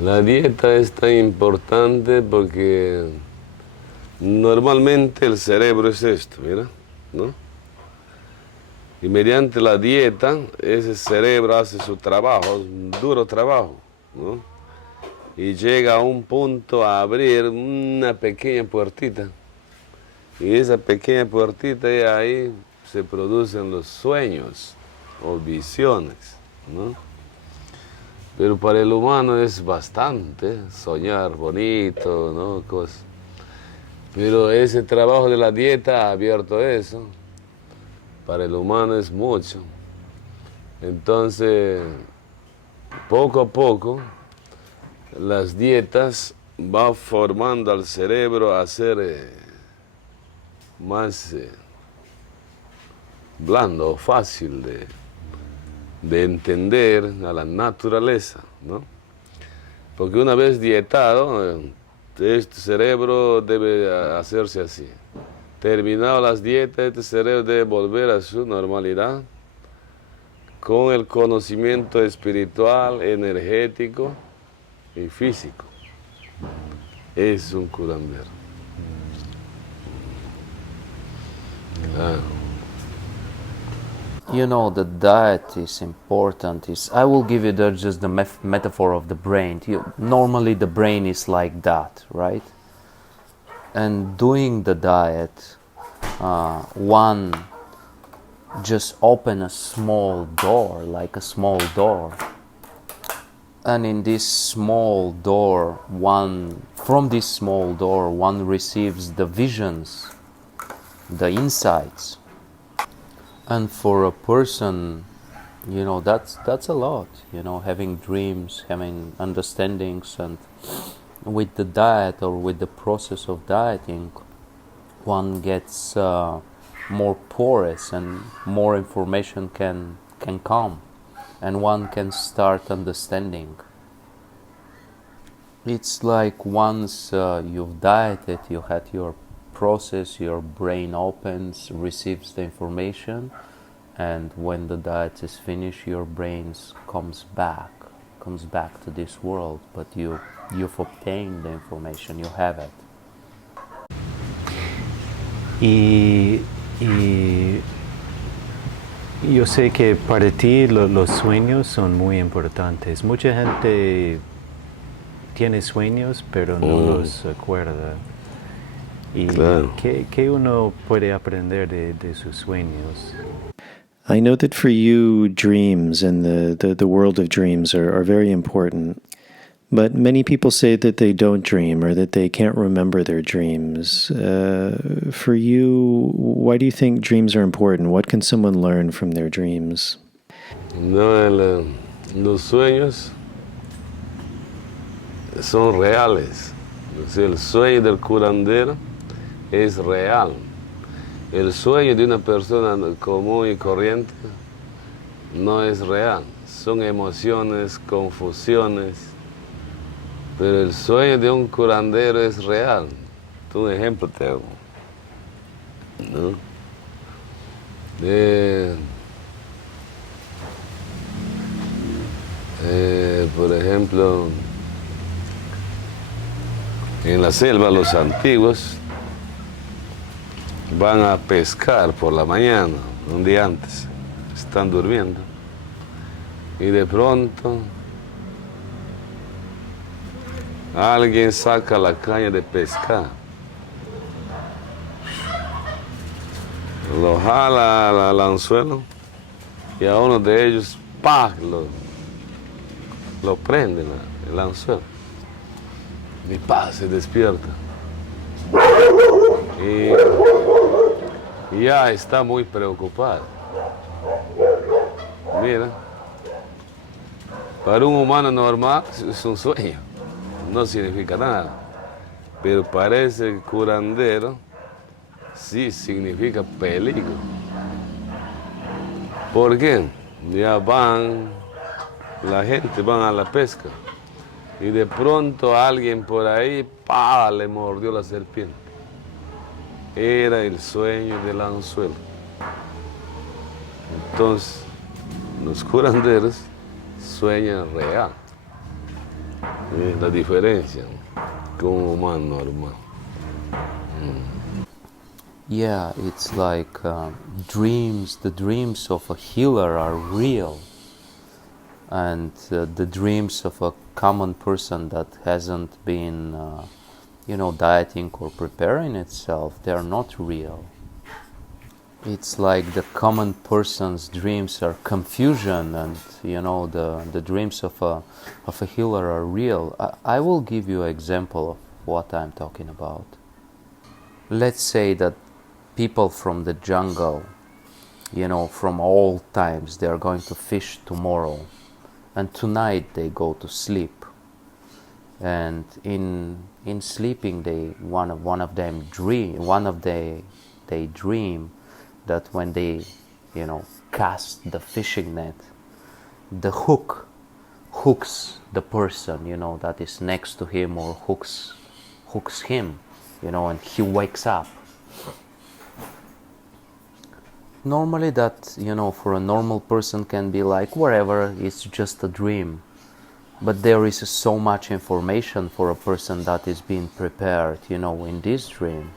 la dieta es tan importante porque normalmente el cerebro es esto, mira, ¿no? Y mediante la dieta, ese cerebro hace su trabajo, un duro trabajo, ¿no? Y llega a un punto a abrir una pequeña puertita. Y esa pequeña puertita, y ahí se producen los sueños o visiones, ¿no? Pero para el humano es bastante soñar bonito, ¿no? Cosas. Pero ese trabajo de la dieta ha abierto eso, para el humano es mucho. Entonces, poco a poco, las dietas van formando al cerebro a ser más blando o fácil de entender a la naturaleza, ¿no? Porque una vez dietado, este cerebro debe hacerse así. Terminado las dietas, este cerebro debe volver a su normalidad con el conocimiento espiritual, energético y físico. Es un curandero. Claro. You know, the diet is important. I will give you just the metaphor of the brain. Normally the brain is like that, right? And doing the diet, one just open a small door, like a small door. And in this small door, from this small door, one receives the visions, the insights. And for a person, you know, that's a lot, you know, having dreams, having understandings, and with the diet or with the process of dieting, one gets more porous and more information can come, and one can start understanding. It's like once you've dieted, you had your process, your brain opens, receives the information, and when the diet is finished, your brain comes back to this world, but you've obtained the information, you have it. Y yo sé que para ti los sueños son muy importantes. Mucha gente tiene sueños, pero no los acuerda. ¿Y claro. qué uno puede aprender de sus sueños? I know that for you, dreams and the world of dreams are very important. But many people say that they don't dream or that they can't remember their dreams. For you, why do you think dreams are important? What can someone learn from their dreams? No, los sueños son reales. O sea, el sueño del curandero es real. El sueño de una persona común y corriente no es real. Son emociones, confusiones. Pero el sueño de un curandero es real. Tú un ejemplo te hago, ¿no? Por ejemplo, en la selva los antiguos van a pescar por la mañana, un día antes, están durmiendo, y de pronto alguien saca la caña de pescar, lo jala al anzuelo y a uno de ellos ¡pah! Lo prende el anzuelo y ¡pah! Se despierta y ya está muy preocupado. Mira, para un humano normal es un sueño. No significa nada, pero para ese curandero sí significa peligro. ¿Por qué? Ya la gente va a la pesca y de pronto alguien por ahí ¡pah! Le mordió la serpiente. Era el sueño del anzuelo. Entonces, los curanderos sueñan real. La diferencia con un humano normal. Yeah, it's like dreams. The dreams of a healer are real, and the dreams of a common person that hasn't been, dieting or preparing itself, they are not real. It's like the common person's dreams are confusion, and the dreams of a healer are real. I will give you an example of what I'm talking about. Let's say that people from the jungle from old times. They are going to fish tomorrow, and tonight they go to sleep. And in sleeping, they dream that when they cast the fishing net, the hooks the person that is next to him, or hooks him, and he wakes up. Normally that for a normal person can be like whatever, it's just a dream. But there is so much information for a person that is being prepared in this dream.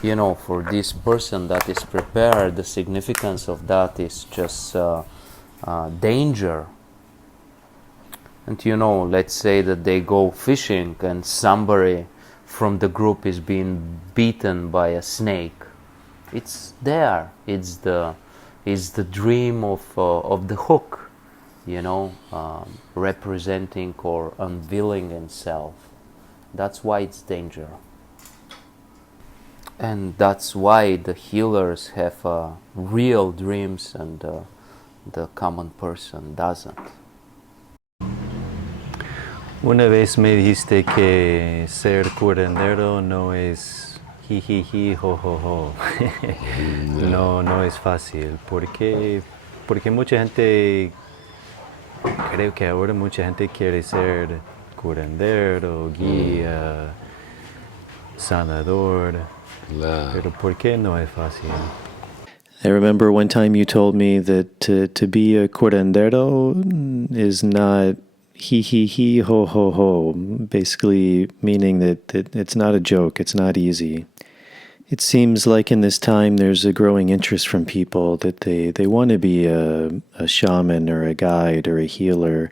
For this person that is prepared, the significance of that is just danger. And let's say that they go fishing and somebody from the group is being beaten by a snake. It's there. It's the dream of the hook, representing or unveiling himself. That's why it's danger. And that's why the healers have real dreams and the common person doesn't. Una vez me dijiste que ser curandero no es jijiji, jojojo. No es fácil. Porque mucha gente, creo que ahora mucha gente quiere ser curandero, guía, sanador. Pero ¿por qué no es fácil? I remember one time you told me that to be a curandero is not he ho ho ho, basically meaning that it's not a joke, it's not easy. It seems like in this time there's a growing interest from people that they want to be a shaman or a guide or a healer.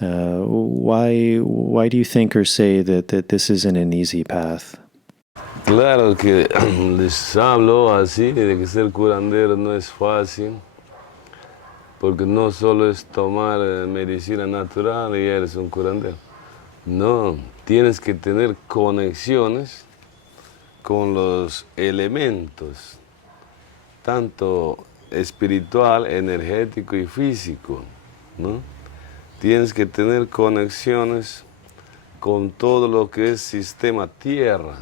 Why do you think or say that this isn't an easy path? Claro que les hablo así, de que ser curandero no es fácil, porque no solo es tomar medicina natural y eres un curandero. No, tienes que tener conexiones con los elementos, tanto espiritual, energético y físico, ¿no? Tienes que tener conexiones con todo lo que es sistema tierra,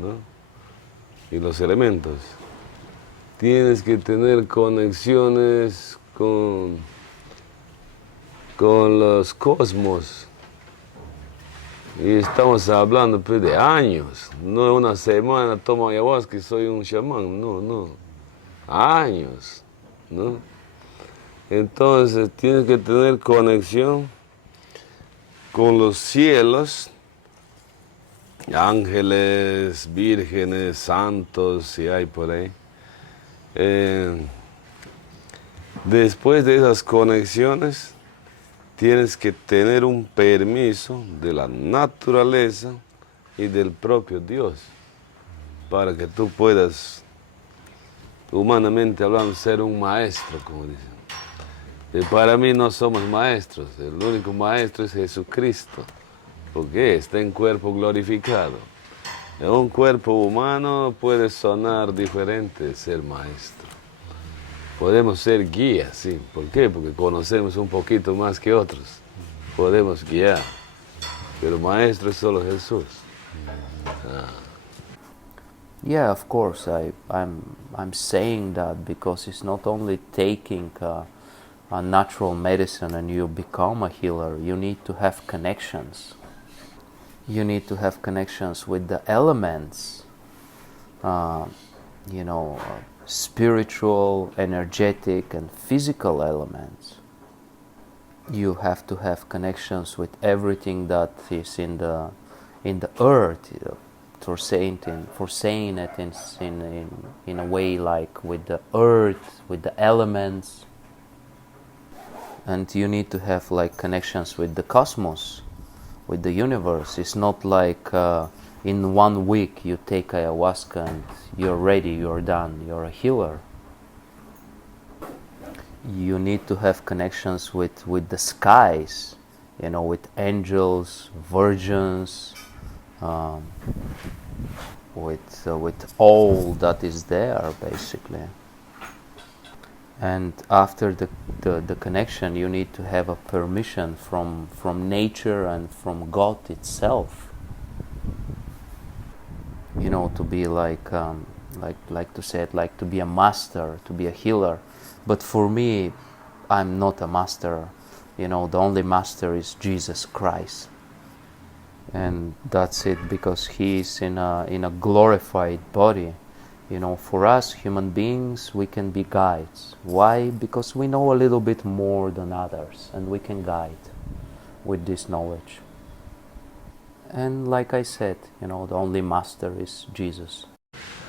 ¿no? Y los elementos. Tienes que tener conexiones con los cosmos. Y estamos hablando pues, de años, no una semana tomo ayahuasca y soy un chamán, no, años, ¿no? Entonces tienes que tener conexión con los cielos, ángeles, vírgenes, santos, si hay por ahí. Después de esas conexiones, tienes que tener un permiso de la naturaleza y del propio Dios para que tú puedas, humanamente hablando, ser un maestro, como dicen. Y para mí no somos maestros, el único maestro es Jesucristo, porque está en cuerpo glorificado. En un cuerpo humano puede sonar diferente ser maestro. Podemos ser guías, sí. ¿Por qué? Porque conocemos un poquito más que otros. Podemos guiar. Pero maestro es solo Jesús. Yeah, of course. I'm saying that because it's not only taking a natural medicine and you become a healer. You need to have connections. You need to have connections with the elements. Spiritual, energetic, and physical elements. You have to have connections with everything that is in the earth, for saying it in a way like with the earth, with the elements. And you need to have like connections with the cosmos, with the universe. It's not like in 1 week you take ayahuasca and you're ready, you're done, you're a healer. You need to have connections with the skies, with angels, virgins, with all that is there, basically. And after the connection, you need to have a permission from nature and from God itself. You know, to be like to say it, like to be a master, to be a healer. But for me, I'm not a master. You know, the only master is Jesus Christ. And that's it, because he is in a glorified body. You know, for us human beings, we can be guides. Why? Because we know a little bit more than others, and we can guide with this knowledge. And like I said, you know, the only master is Jesus.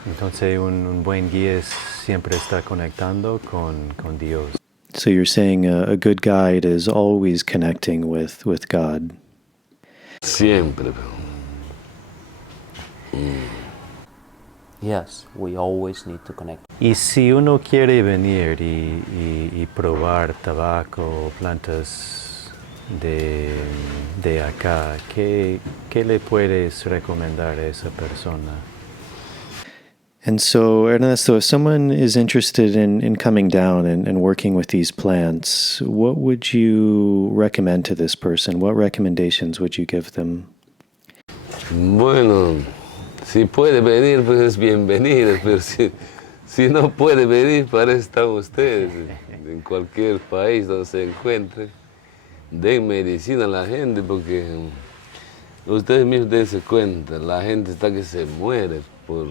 Entonces un buen guía siempre está conectando con Dios. So you're saying a good guide is always connecting with God. Siempre. Yes, we always need to connect. Y si uno quiere venir y probar tabaco, plantas de acá, ¿qué le puedes recomendar a esa persona? And so, Ernesto, if someone is interested in coming down and working with these plants, what would you recommend to this person? What recommendations would you give them? Bueno, si puede venir, pues es bienvenido, pero si no puede venir, para eso están ustedes. En cualquier país donde se encuentre, den medicina a la gente, porque ustedes mismos dense cuenta, la gente está que se muere por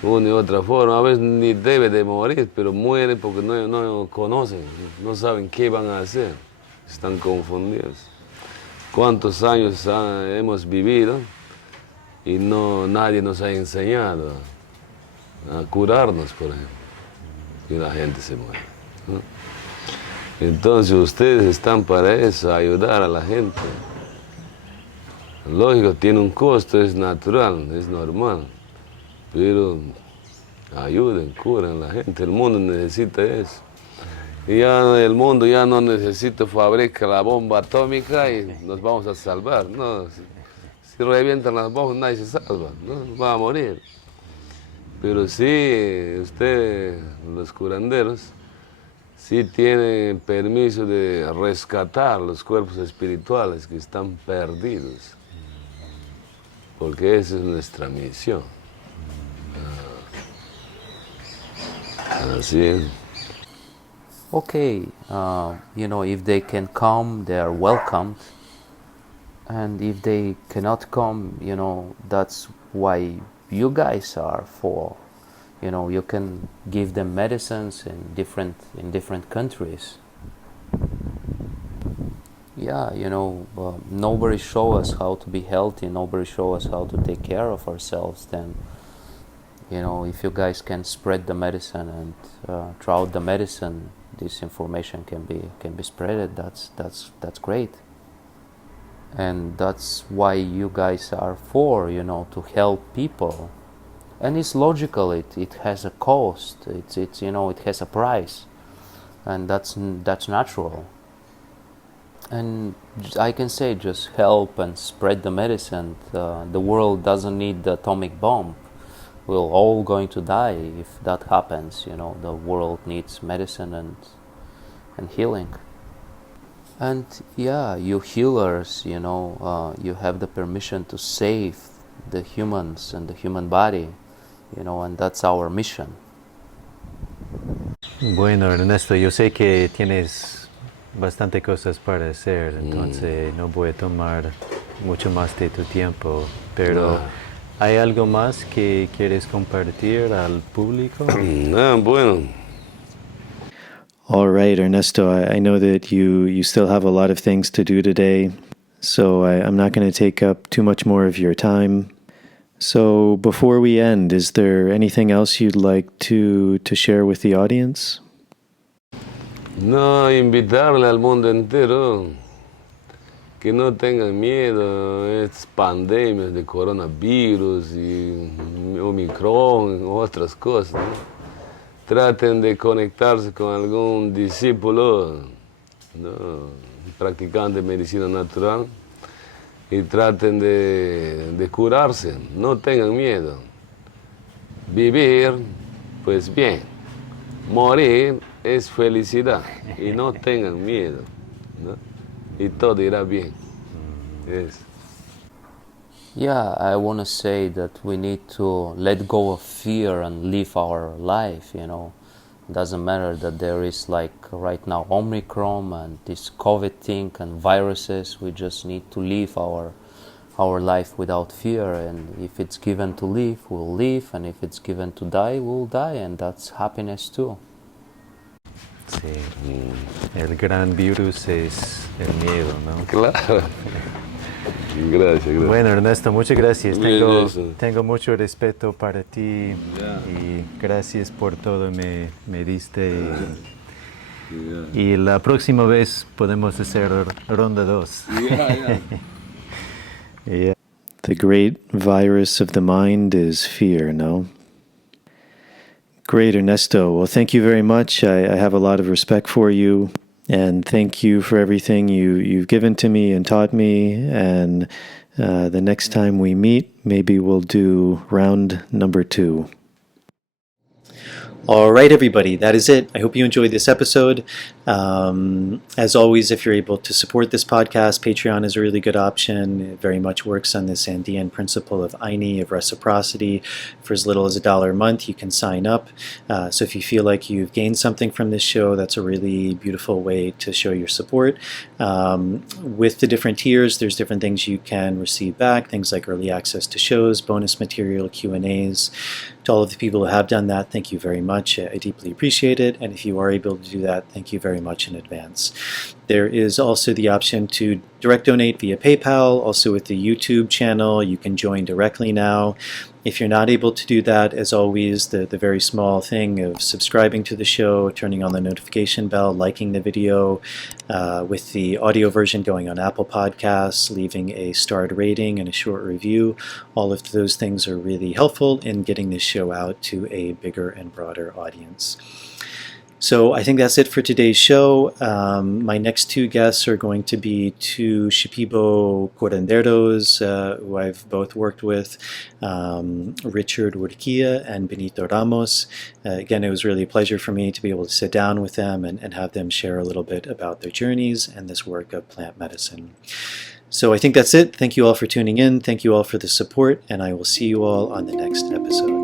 una y otra forma. A veces ni debe de morir, pero muere porque no conocen, no saben qué van a hacer, están confundidos. ¿Cuántos años hemos vivido y nadie nos ha enseñado a curarnos, por ejemplo? Y la gente se muere, ¿no? Entonces ustedes están para eso, ayudar a la gente. Lógico, tiene un costo, es natural, es normal, pero ayuden, curen a la gente. El mundo necesita eso. Y ya el mundo ya no necesita fabricar la bomba atómica y nos vamos a salvar. No, si revientan las bombas nadie se salva, ¿no? Va a morir. Pero sí, ustedes, los curanderos, sí tienen permiso de rescatar los cuerpos espirituales que están perdidos. Porque esa es nuestra misión. Así es. Okay, you know, if they can come, they are welcomed. And if they cannot come, you know, that's why you guys are for. You know, you can give them medicines in different countries. Yeah, you know, nobody show us how to be healthy, nobody show us how to take care of ourselves. Then, you know, if you guys can spread the medicine and throughout the medicine, this information can be spreaded. That's great. And that's why you guys are for, you know, to help people. And it's logical. It has a cost. It's you know, it has a price, and that's natural. And I can say, just help and spread the medicine. The world doesn't need the atomic bomb. We're all going to die if that happens. You know, the world needs medicine and healing. And yeah, you healers, you know, you have the permission to save the humans and the human body, you know, and that's our mission. Bueno, Ernesto, yo sé que tienes bastante cosas para hacer, entonces no voy a tomar mucho más de tu tiempo, pero ¿hay algo más que quieres compartir al público? Bueno. All right, Ernesto, I know that you still have a lot of things to do today, so I'm not going to take up too much more of your time. So before we end, is there anything else you'd like to share with the audience? No, invitarle al mundo entero que no tengan miedo. Es pandemias de coronavirus y Omicron, otras cosas, ¿no? Traten de conectarse con algún discípulo, ¿no?, practicante de medicina natural, y traten de curarse, no tengan miedo. Vivir, pues bien, morir es felicidad y no tengan miedo, ¿no? Y todo irá bien. Yes. Yeah, I want to say that we need to let go of fear and live our life, you know. Doesn't matter that there is, like right now, Omicron and this COVID thing and viruses. We just need to live our life without fear, and if it's given to live, we'll live, and if it's given to die, we'll die, and that's happiness too. Sí. El gran virus es el miedo, ¿no? Claro. Gracias. Bueno, Ernesto, muchas gracias. Bien, Tengo mucho respeto para ti y gracias por todo me diste. Y la próxima vez podemos hacer ronda 2. Yeah. The great virus of the mind is fear, no? Great, Ernesto. Well, thank you very much. I have a lot of respect for you, and thank you for everything you've given to me and taught me. And the next time we meet, maybe we'll do round number 2. All right, everybody, that is it. I hope you enjoyed this episode. As always, if you're able to support this podcast, Patreon is a really good option. It very much works on this Andean principle of Aini, of reciprocity. For as little as $1 a month, you can sign up. So if you feel like you've gained something from this show, that's a really beautiful way to show your support. With the different tiers, there's different things you can receive back, things like early access to shows, bonus material, Q&As. To all of the people who have done that, thank you very much. I deeply appreciate it. And if you are able to do that, thank you very much in advance. There is also the option to direct donate via PayPal. Also with the YouTube channel, you can join directly now. If you're not able to do that, as always, the very small thing of subscribing to the show, turning on the notification bell, liking the video, with the audio version going on Apple Podcasts, leaving a starred rating and a short review, all of those things are really helpful in getting this show out to a bigger and broader audience. So I think that's it for today's show. My next 2 guests are going to be 2 Shipibo curanderos who I've both worked with, Richard Urquia and Benito Ramos. Again, it was really a pleasure for me to be able to sit down with them and have them share a little bit about their journeys and this work of plant medicine. So I think that's it. Thank you all for tuning in. Thank you all for the support, and I will see you all on the next episode.